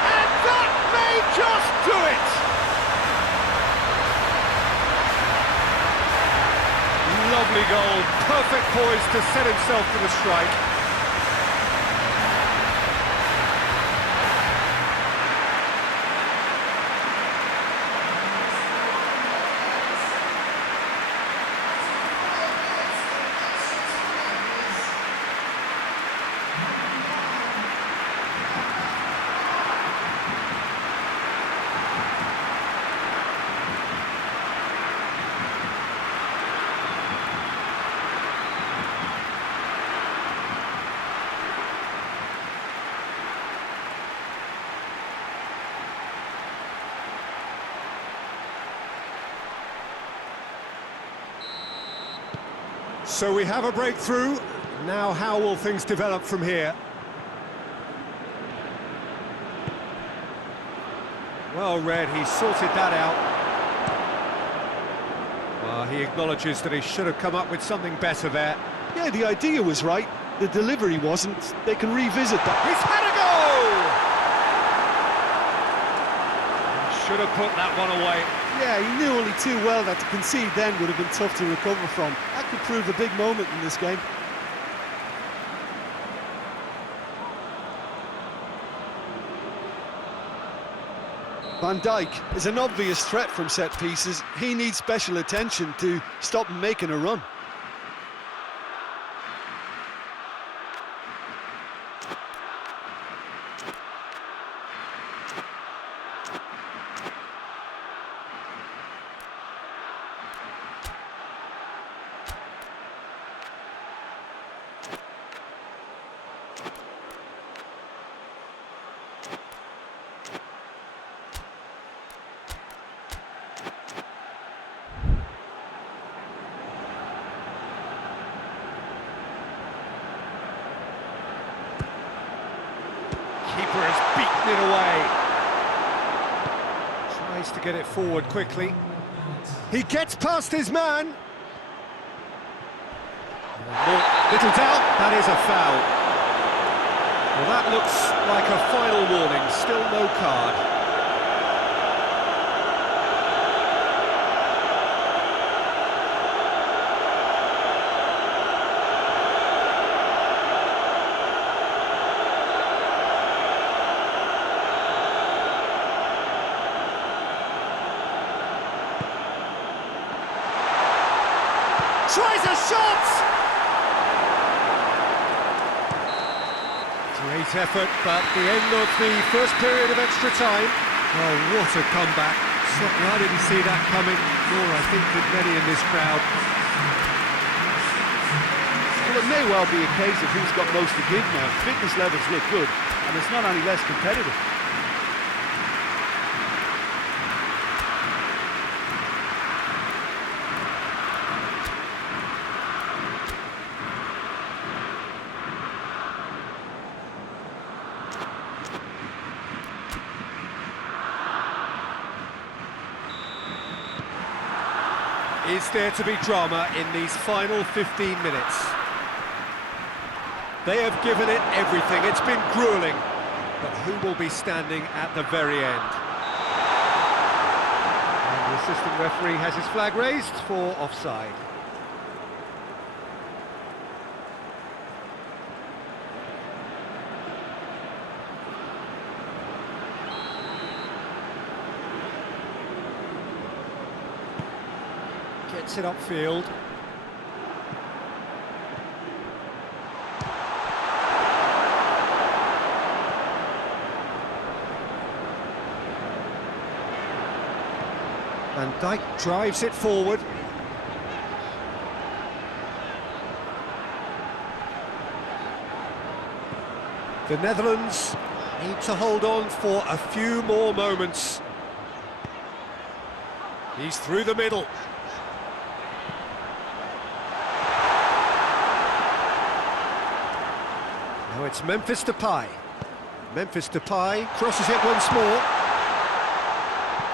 and that may just do it! Lovely goal, perfect poise to set himself for the strike. So we have a breakthrough. Now how will things develop from here? Well read, he sorted that out. Well, he acknowledges that he should have come up with something better there. Yeah, the idea was right. The delivery wasn't. They can revisit that. He's had a goal! Should have put that one away. Yeah, he knew only too well that to concede then would have been tough to recover from. That could prove a big moment in this game. Van Dijk is an obvious threat from set pieces. He needs special attention to stop him making a run. Keeper has beaten it away. Tries to get it forward quickly. He gets past his man. Little doubt, that is a foul. Well, that looks like a final warning, still no card. Tries a shot! Great effort, but the end of the first period of extra time. Oh, what a comeback. Certainly I didn't see that coming, nor I think did many in this crowd. Well, it may well be a case of who's got most to give now. Fitness levels look good, and it's not any less competitive. Is there to be drama in these final 15 minutes? They have given it everything. It's been grueling. But who will be standing at the very end? And the assistant referee has his flag raised for offside. Gets it upfield. Van Dijk drives it forward. The Netherlands need to hold on for a few more moments. He's through the middle. Now it's Memphis Depay. Memphis Depay crosses it once more.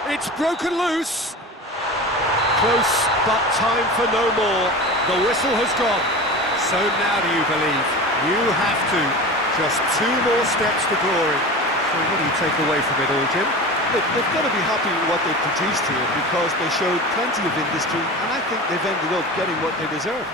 It's broken loose. Close, but time for no more. The whistle has gone. So now do you believe? You have to. Just 2 more steps to glory. So what do you take away from it all, Jim? Look, they've got to be happy with what they've produced here because they showed plenty of industry, and I think they've ended up getting what they deserve.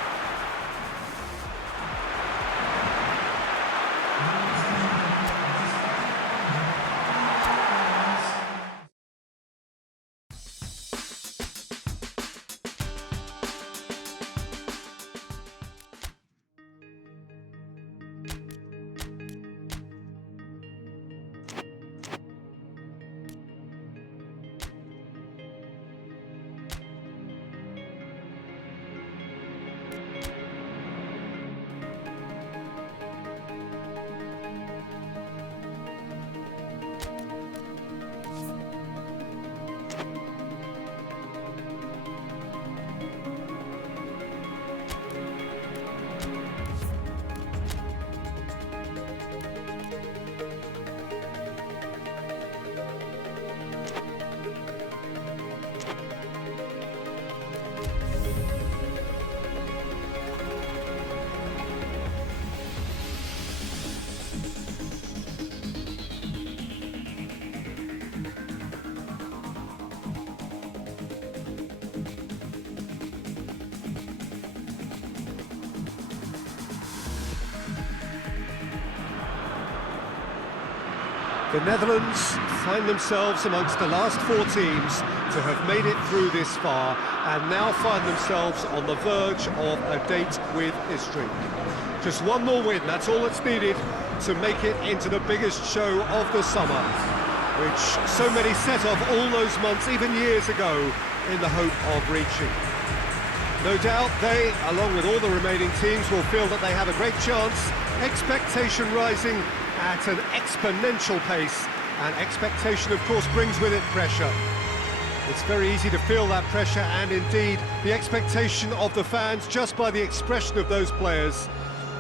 The Netherlands find themselves amongst the last 4 teams to have made it through this far and now find themselves on the verge of a date with history. Just 1 more win, that's all that's needed to make it into the biggest show of the summer, which so many set off all those months, even years ago, in the hope of reaching. No doubt they, along with all the remaining teams, will feel that they have a great chance, expectation rising at an exponential pace, and expectation, of course, brings with it pressure. It's very easy to feel that pressure, and indeed the expectation of the fans just by the expression of those players.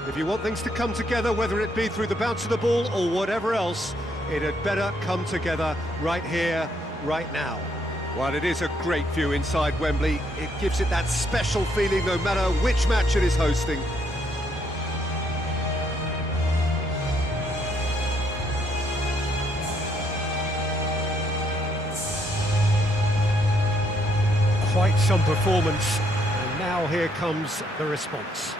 If you want things to come together, whether it be through the bounce of the ball or whatever else, it had better come together right here, right now. While it is a great view inside Wembley, it gives it that special feeling no matter which match it is hosting. Quite some performance, and now here comes the response.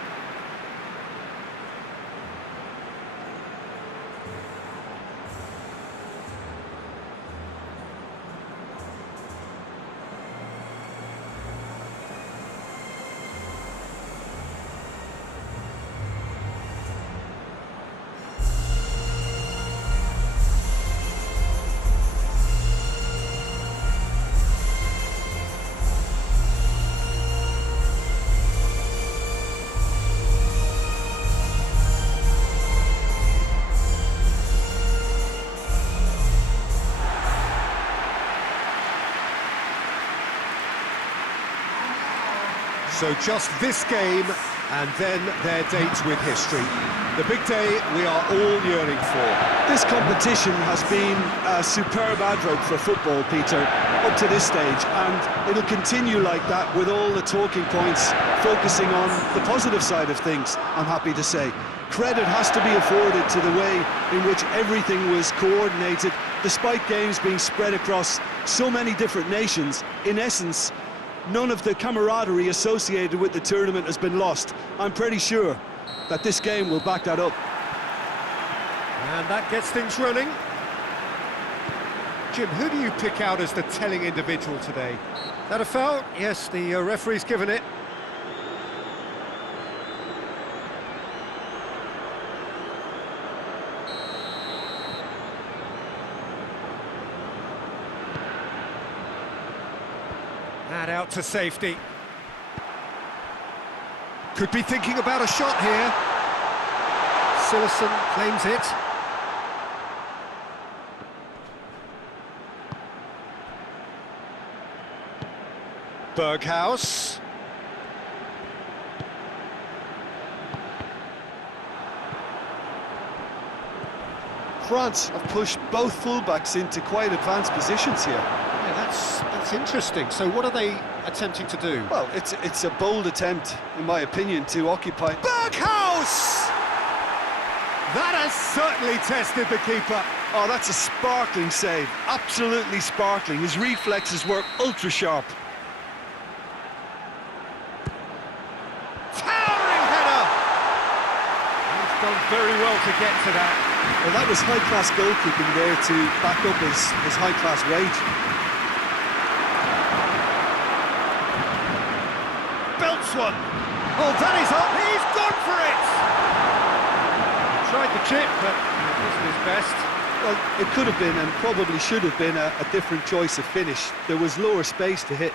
So just this game, and then their date with history. The big day we are all yearning for. This competition has been a superb advert for football, Peter, up to this stage, and it'll continue like that with all the talking points focusing on the positive side of things, I'm happy to say. Credit has to be afforded to the way in which everything was coordinated, despite games being spread across so many different nations. In essence, none of the camaraderie associated with the tournament has been lost. I'm pretty sure that this game will back that up. And that gets things running. Jim, who do you pick out as the telling individual today? That a foul? Yes, the referee's given it. And out to safety. Could be thinking about a shot here. Sillison claims it. Berghaus. France have pushed both fullbacks into quite advanced positions here. Yeah, that's interesting. So what are they attempting to do? Well, it's a bold attempt, in my opinion, to occupy. Berghaus! That has certainly tested the keeper. Oh, that's a sparkling save, absolutely sparkling. His reflexes were ultra sharp. Towering header! He's done very well to get to that. Well, that was high-class goalkeeping there to back up his high-class rage. Belts one. Oh, that is up. He's gone for it. Tried the chip, but it wasn't his best. Well, it could have been and probably should have been a different choice of finish. There was lower space to hit.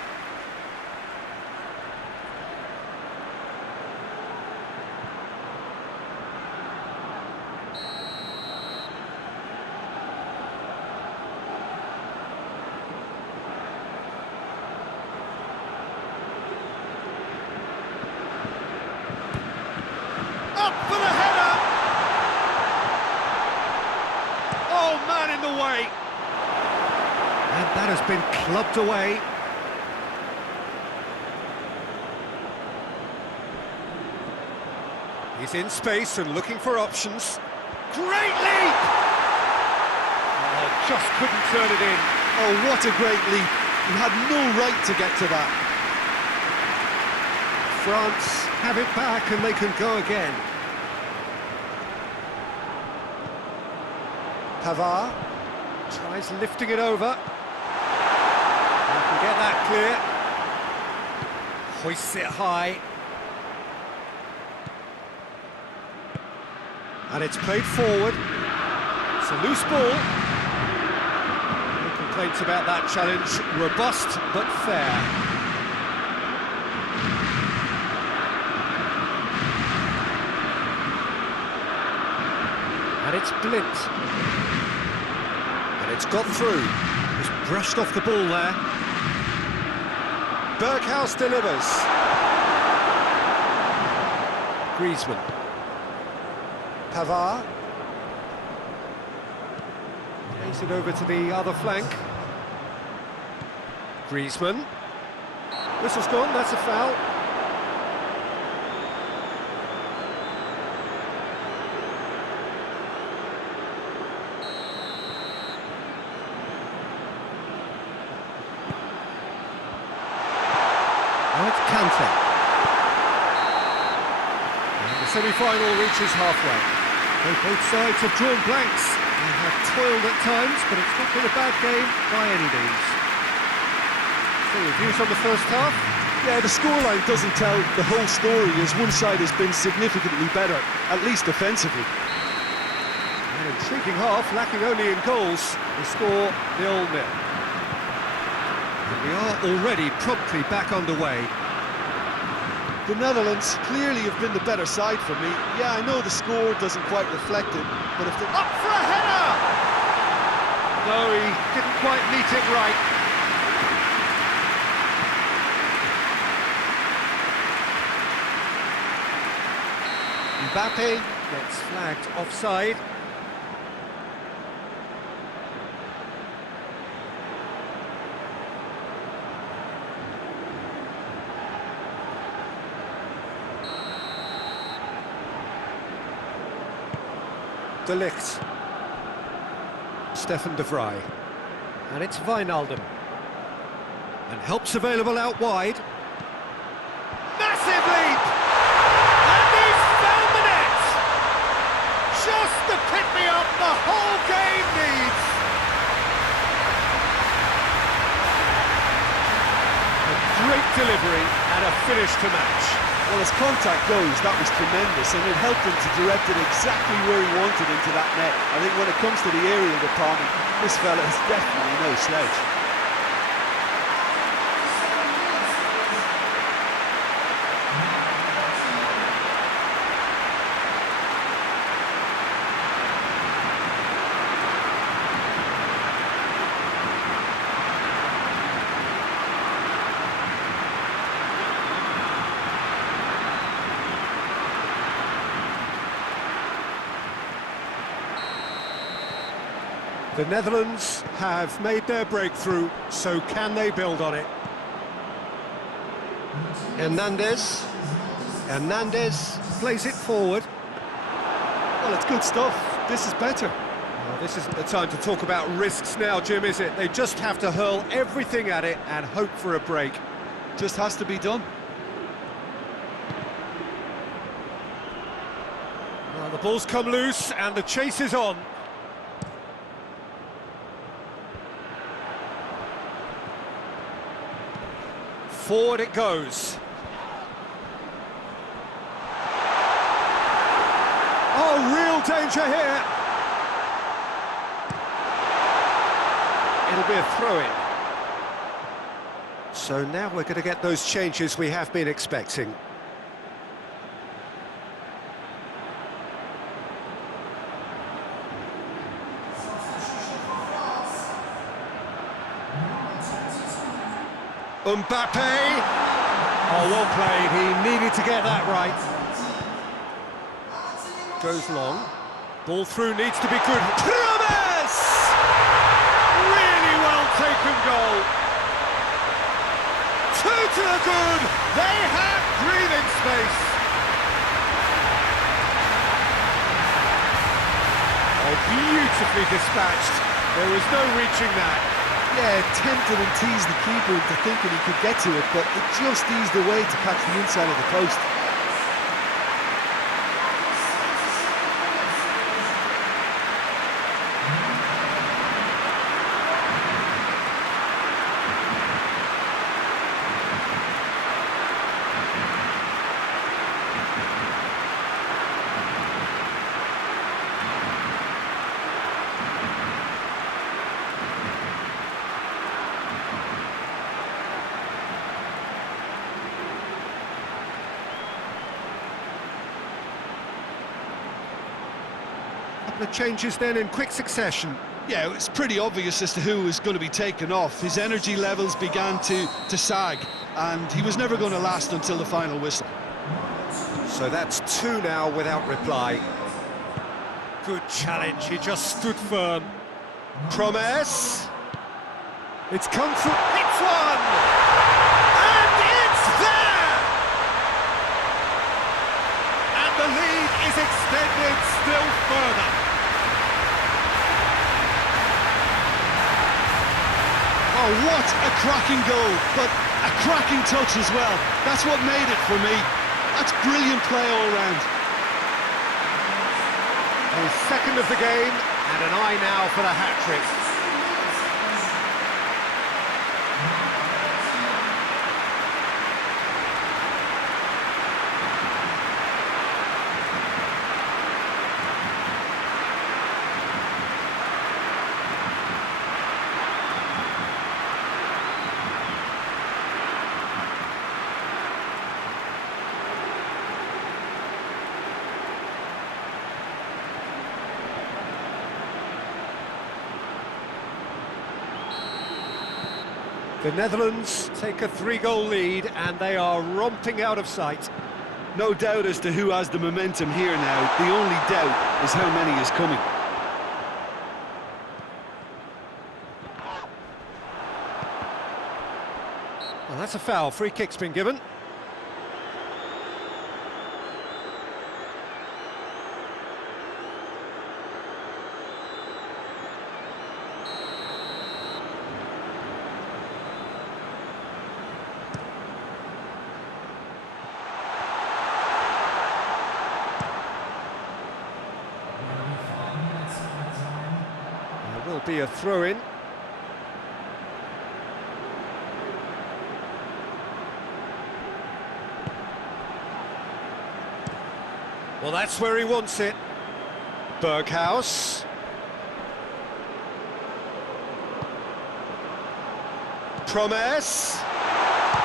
Up for the header! Oh, man in the way! And that has been clubbed away. He's in space and looking for options. Great leap! Oh, just couldn't turn it in. Oh, what a great leap. He had no right to get to that. France have it back and they can go again. Pavard tries lifting it over. He can get that clear. Hoists it high. And it's played forward. It's a loose ball. No complaints about that challenge. Robust but fair. And it's Blint. And it's got through. He's brushed off the ball there. Berghaus delivers. Griezmann. Pavard. Plays it over to the other flank. Griezmann. Whistle's gone, that's a foul. Now it's Kante. And the semi-final reaches halfway. Both sides have drawn blanks. They have toiled at times, but it's not been a bad game by any means. So, reviews on the first half? Yeah, the scoreline doesn't tell the whole story, as one side has been significantly better, at least offensively. An intriguing half, lacking only in goals. The score 0-0. And we are already promptly back underway. The Netherlands clearly have been the better side for me. Yeah, I know the score doesn't quite reflect it, but if they... Up for a header! No, he didn't quite meet it right. Mbappe gets flagged offside. De Ligt. Stefan de Vrij. And it's Wijnaldum. And help's available out wide. Massive leap! And he's found the net! Just the pick-me-up the whole game needs! A great delivery and a finish to match. Well, as contact goes, that was tremendous, and it helped him to direct it exactly where he wanted into that net. I think when it comes to the aerial department, this fella is definitely no slouch. The Netherlands have made their breakthrough, so can they build on it? Hernandez plays it forward. Well, it's good stuff. This is better. Well, this isn't the time to talk about risks now, Jim, is it? They just have to hurl everything at it and hope for a break. Just has to be done. Well, the ball's come loose and the chase is on. Forward it goes. Oh, real danger here. It'll be a throw-in. So now we're going to get those changes we have been expecting. Mbappe! Oh, well played, he needed to get that right. Goes long. Ball through needs to be good. Promise! Really well taken goal. Two to the good. They have breathing space. Oh, beautifully dispatched. There was no reaching that. Yeah, tempted and teased the keeper into thinking he could get to it, but it just eased away to catch the inside of the post. The changes then in quick succession. Yeah, it's pretty obvious as to who was going to be taken off. His energy levels began to sag, and he was never going to last until the final whistle. So that's two now without reply. Good challenge, he just stood firm. Promise. It's come through, it's one! And it's there! And the lead is extended still further. Oh, what a cracking goal, but a cracking touch as well. That's what made it for me. That's brilliant play all round. His second of the game, and an eye now for the hat-trick. The Netherlands take a 3-goal lead and they are romping out of sight. No doubt as to who has the momentum here now. The only doubt is how many is coming. Well, that's a foul. Free kick's been given. There will be a throw-in. Well, that's where he wants it. Berghaus. Promes.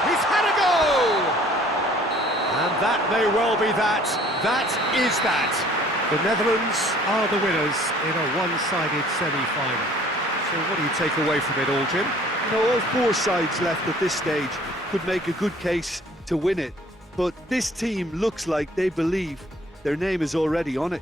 He's had a goal! And that may well be that. That is that. The Netherlands are the winners in a one-sided semi-final. So what do you take away from it all, Jim? You know, all four sides left at this stage could make a good case to win it. But this team looks like they believe their name is already on it.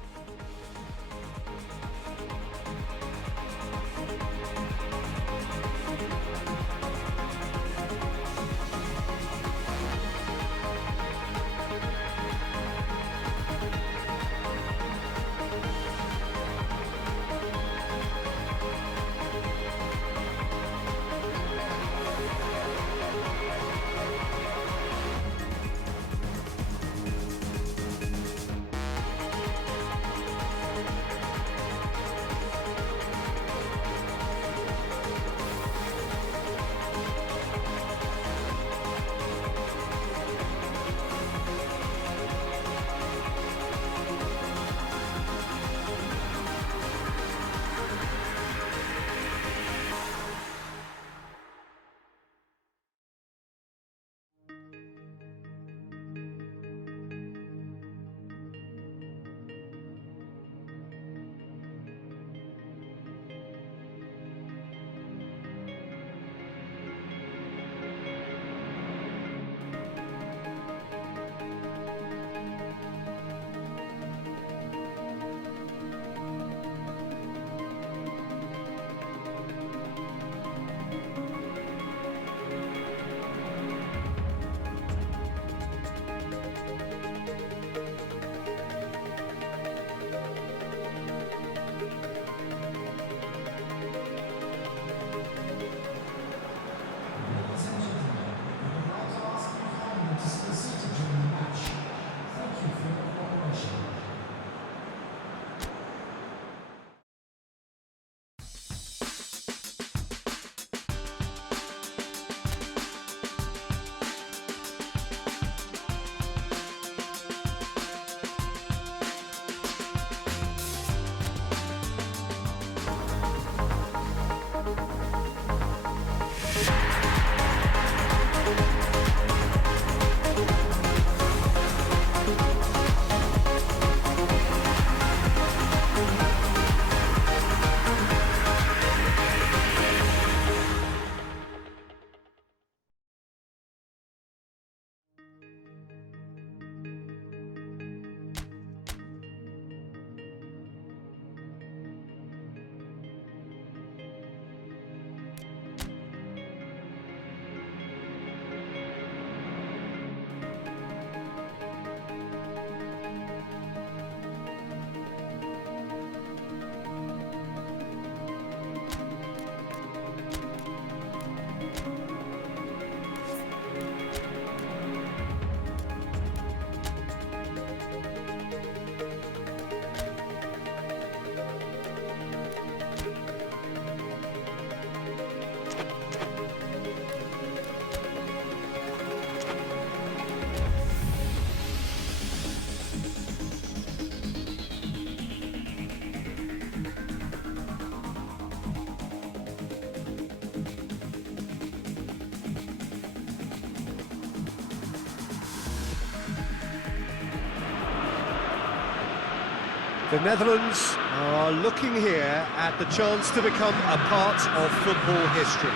The Netherlands are looking here at the chance to become a part of football history.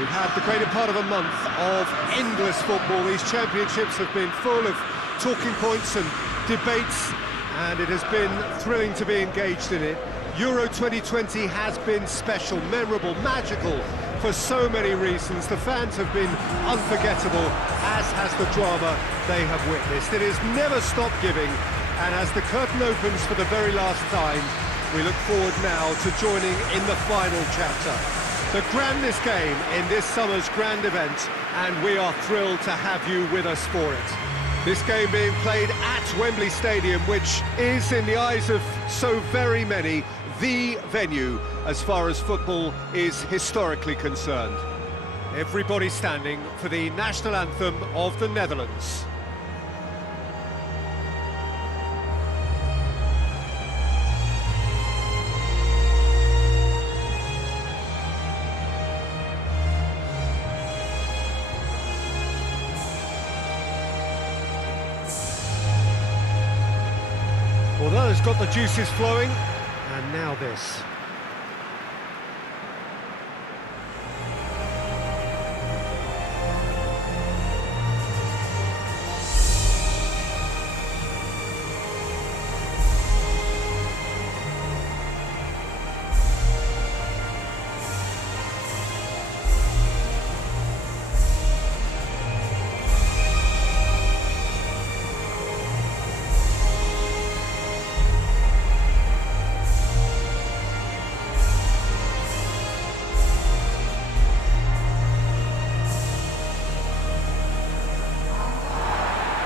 We've had the greater part of a month of endless football. These championships have been full of talking points and debates, and it has been thrilling to be engaged in it. Euro 2020 has been special, memorable, magical for so many reasons. The fans have been unforgettable, as has the drama they have witnessed. It has never stopped giving, and as the curtain opens for the very last time, we look forward now to joining in the final chapter. The grandest game in this summer's grand event, and we are thrilled to have you with us for it. This game being played at Wembley Stadium, which is, in the eyes of so very many, the venue as far as football is historically concerned. Everybody standing for the national anthem of the Netherlands. Well, that has got the juices flowing, and now this.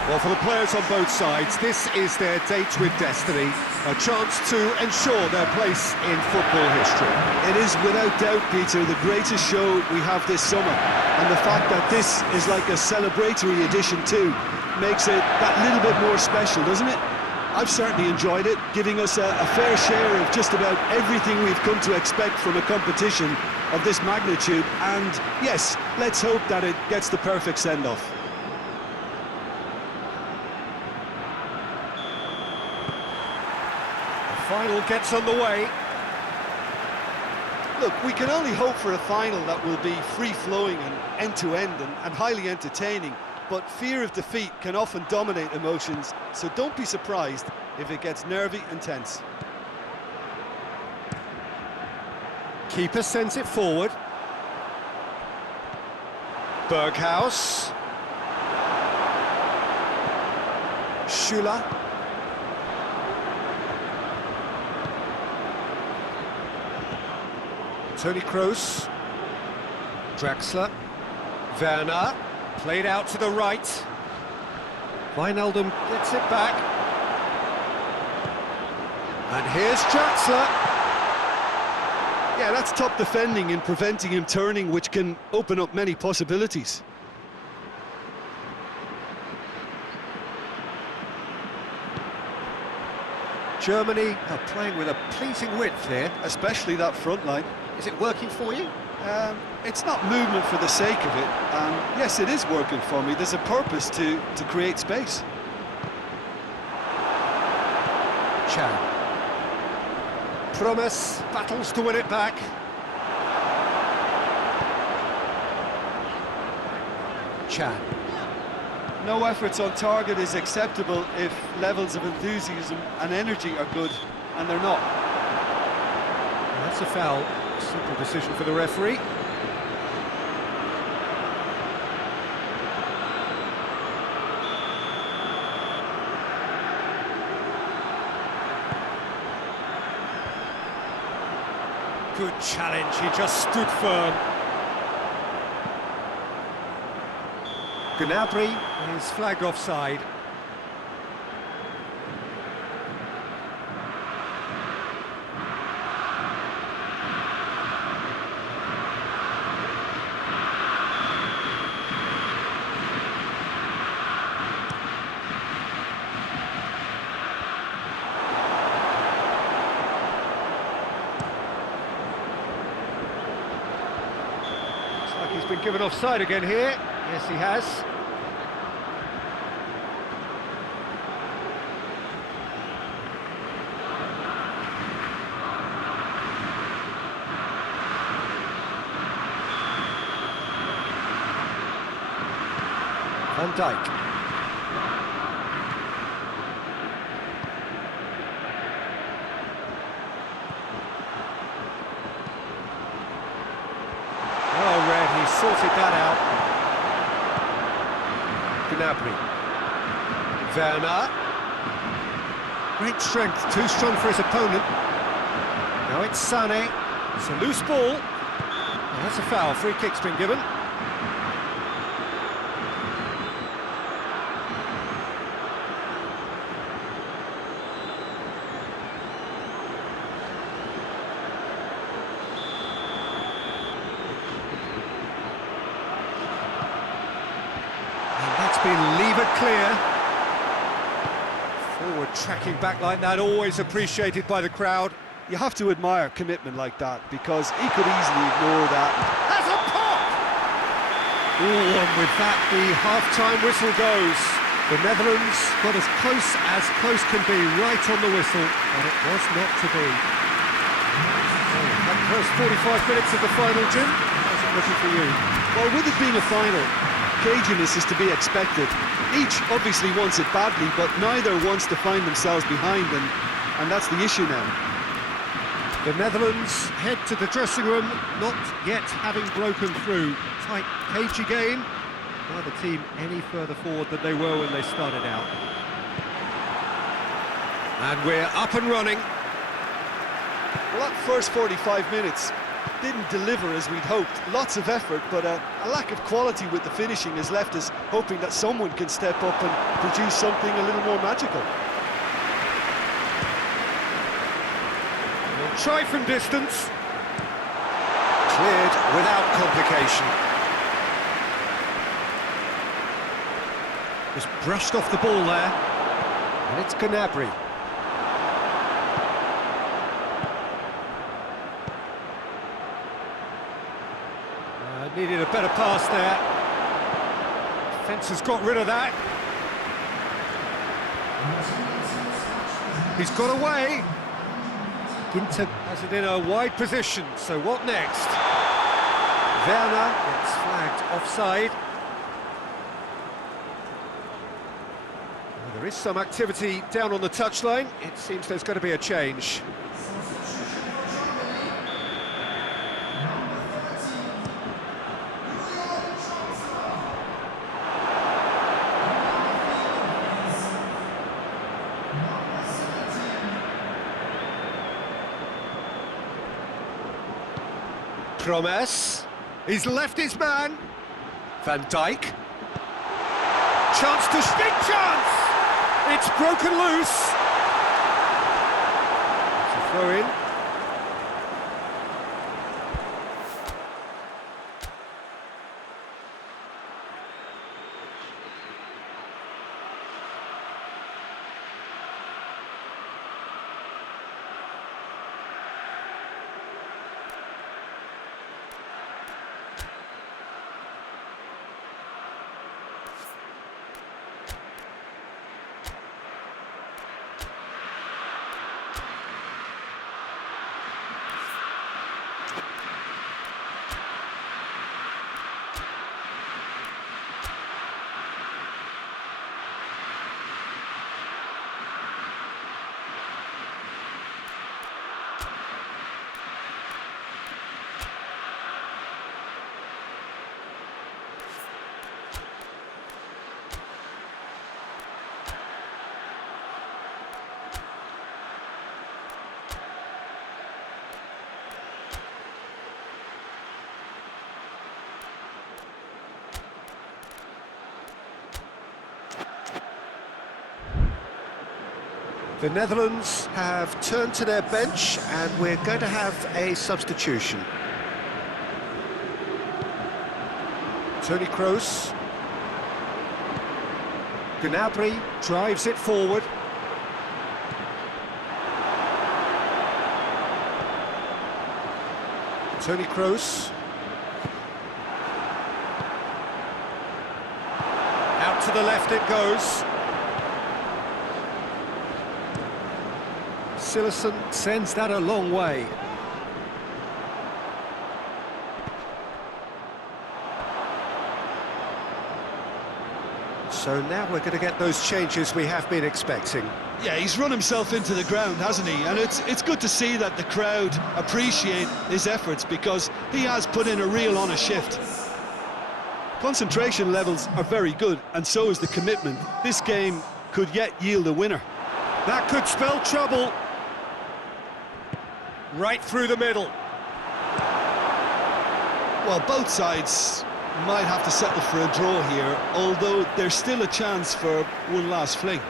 Well, for the players on both sides, this is their date with destiny, a chance to ensure their place in football history. It is without doubt, Peter, the greatest show we have this summer, and the fact that this is like a celebratory edition too makes it that little bit more special, doesn't it? I've certainly enjoyed it, giving us a fair share of just about everything we've come to expect from a competition of this magnitude, and yes, let's hope that it gets the perfect send-off. Final gets underway. Look, we can only hope for a final that will be free-flowing and end-to-end and highly entertaining, but fear of defeat can often dominate emotions, so don't be surprised if it gets nervy and tense. Keeper sends it forward. Berghaus. Schüller. Toni Kroos, Draxler, Werner, played out to the right. Wijnaldum gets it back. And here's Draxler. Yeah, that's top defending in preventing him turning, which can open up many possibilities. Germany are playing with a pleasing width here. Especially that front line. Is it working for you? It's not movement for the sake of it, and yes, it is working for me. There's a purpose to create space. Chan. Promise battles to win it back. Chan. No efforts on target is acceptable if levels of enthusiasm and energy are good, and they're not. And that's a foul. Simple decision for the referee. Good challenge, he just stood firm. Gnabry is flagged offside. He's been given offside again here. Yes, he has. Van Dijk. Gnabry. Werner. Great strength, too strong for his opponent. Now it's Sané. It's a loose ball. Oh, that's a foul. Free kick's been given. And that's been levered clear. Forward tracking back like that, always appreciated by the crowd. You have to admire commitment like that, because he could easily ignore that. Has a pop! Ooh, and with that, the half-time whistle goes. The Netherlands got as close can be, right on the whistle, but it was not to be. Oh, that first 45 minutes of the final, Jim, how's it looking for you? Well, with it being a final, caginess is to be expected. Each obviously wants it badly, but neither wants to find themselves behind, and that's the issue now. The Netherlands head to the dressing room, not yet having broken through. Tight, cagey game. Neither team any further forward than they were when they started out. And we're up and running. Well, that first 45 minutes didn't deliver as we'd hoped. Lots of effort, but a lack of quality with the finishing has left us hoping that someone can step up and produce something a little more magical. They'll try from distance. Cleared without complication. Just brushed off the ball there. And it's Gnabry. Needed a better pass there. Defence has got rid of that. He's got away. Ginter has it in a wide position, so what next? Werner gets flagged offside. Well, there is some activity down on the touchline. It seems there's going to be a change. Promes. He's left his man. Van Dijk. Chance to big chance! It's broken loose. It's a throw in. The Netherlands have turned to their bench and we're going to have a substitution. Toni Kroos. Gnabry drives it forward. Toni Kroos. Out to the left it goes. Silerson sends that a long way. So now we're going to get those changes we have been expecting. Yeah, he's run himself into the ground, hasn't he? And it's good to see that the crowd appreciate his efforts, because he has put in a real honest shift. Concentration levels are very good, and so is the commitment. This game could yet yield a winner. That could spell trouble. Right through the middle. Well, both sides might have to settle for a draw here, although there's still a chance for one last fling.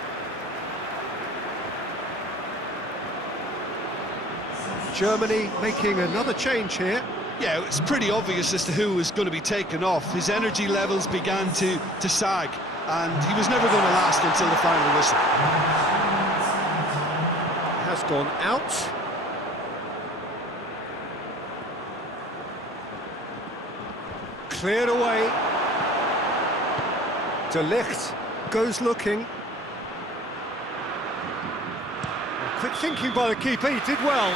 Germany making another change here. Yeah, it's pretty obvious as to who was going to be taken off. His energy levels began to sag, and he was never going to last until the final whistle. Has gone out. Cleared away. De Ligt goes looking. Quick thinking by the keeper, he did well.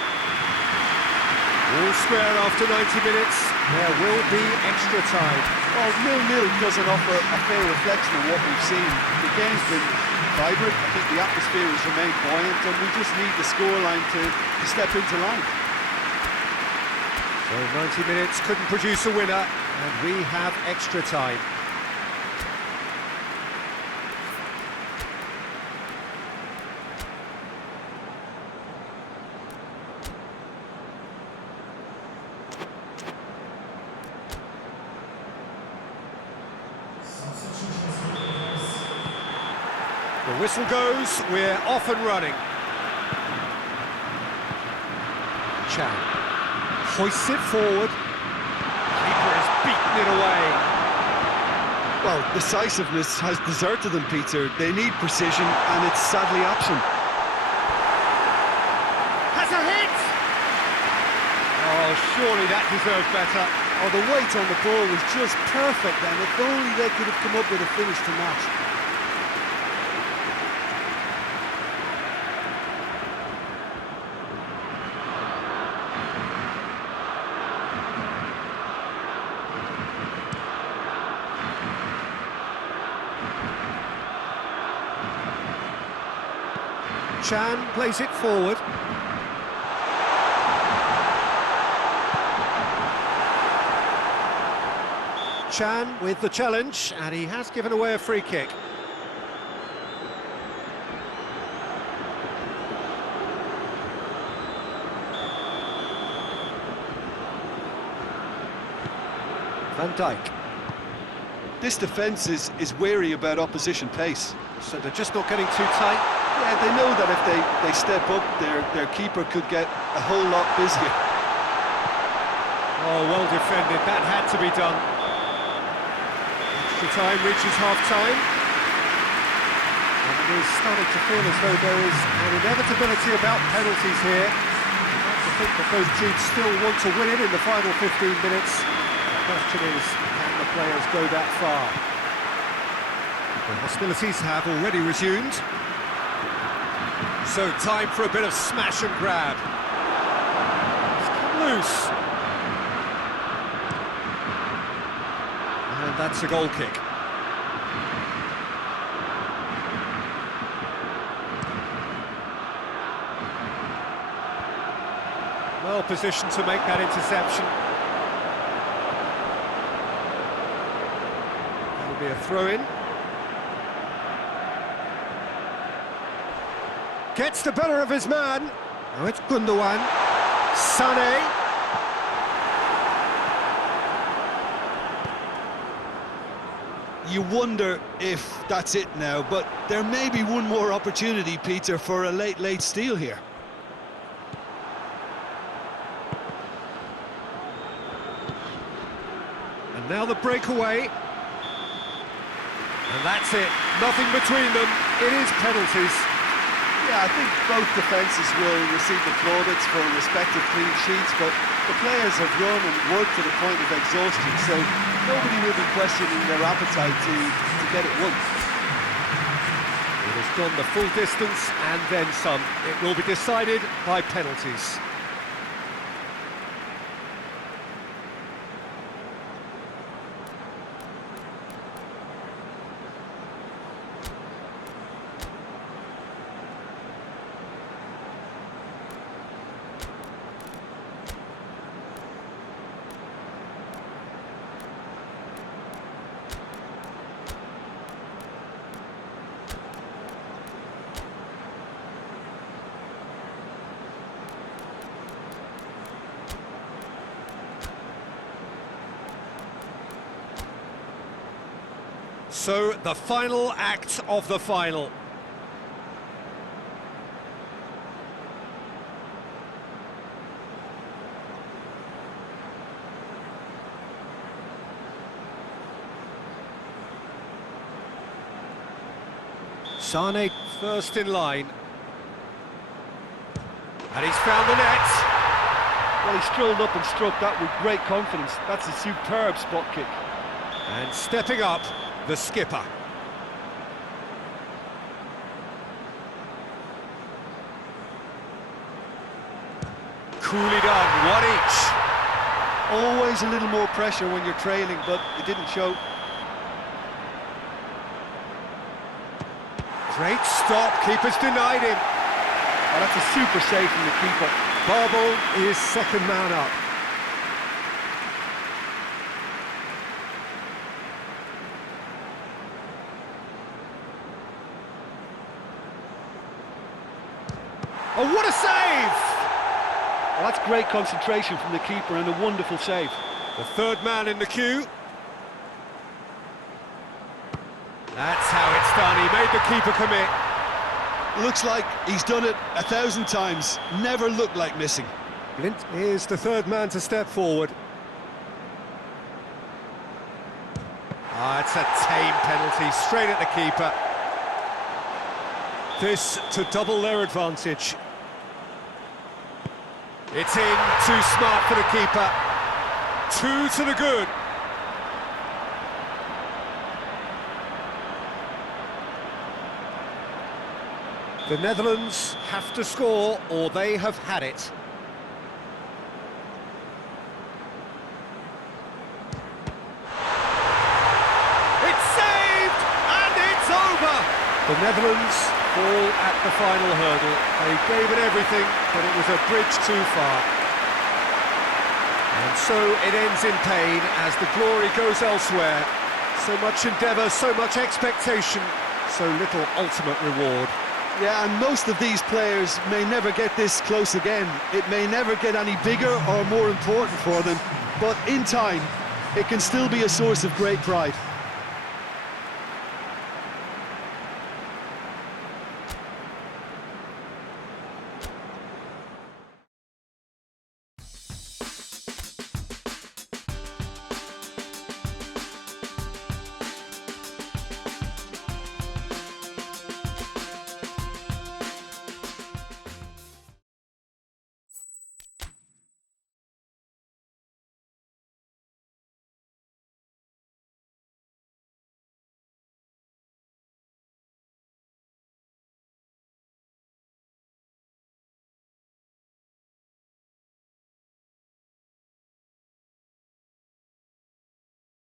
All square after 90 minutes. There will be extra time. Well, 0-0 doesn't offer a fair reflection of what we've seen. The game's been vibrant. I think the atmosphere has remained buoyant, and we just need the scoreline to step into line. So 90 minutes couldn't produce a winner, and we have extra time. The whistle goes, we're off and running. Chan hoists it forward. Keeper has beaten it away. Well, decisiveness has deserted them, Peter. They need precision, and it's sadly absent. Has a hit! Oh, surely that deserved better. Oh, the weight on the ball was just perfect then. If only they could have come up with a finish to match. Chan plays it forward. Chan with the challenge, and he has given away a free kick. Van Dijk. This defence is wary about opposition pace. So they're just not getting too tight. Yeah, they know that if they step up, their keeper could get a whole lot busier. Oh, well defended. That had to be done. Extra time reaches half-time. And it is starting to feel as though there is an inevitability about penalties here. I'd like to think that both teams still want to win it in the final 15 minutes. The question is, can the players go that far? The hostilities have already resumed. So time for a bit of smash and grab. It's come loose. And that's a goal kick. Well positioned to make that interception. That'll be a throw-in. Gets the better of his man. Now it's Gundogan. Sané. You wonder if that's it now, but there may be one more opportunity, Peter, for a late steal here. And now the breakaway. And that's it. Nothing between them. It is penalties. Yeah, I think both defences will receive the plaudits for respective clean sheets, but the players have run and worked to the point of exhaustion, so nobody will be questioning their appetite to get it won. It has gone the full distance and then some. It will be decided by penalties. So, the final act of the final. Sane first in line. And he's found the net. Well, he strolled up and struck that with great confidence. That's a superb spot kick. And stepping up, the skipper. Coolly done, one each. Always a little more pressure when you're trailing, but it didn't show. Great stop, keeper's denied him. Oh, that's a super save from the keeper. Barbo is second man up. Oh, what a save! Well, that's great concentration from the keeper and a wonderful save. The third man in the queue. That's how it's done, he made the keeper commit. Looks like he's done it 1,000 times. Never looked like missing. Glint is the third man to step forward. Ah, it's a tame penalty, straight at the keeper. This to double their advantage. It's in, too smart for the keeper. 2 to the good. The Netherlands have to score, or they have had it. It's saved, and it's over! The Netherlands fall at the final hurdle. They gave it everything, but it was a bridge too far. And so it ends in pain as the glory goes elsewhere. So much endeavour, so much expectation, so little ultimate reward. Yeah, and most of these players may never get this close again. It may never get any bigger or more important for them, but in time, it can still be a source of great pride.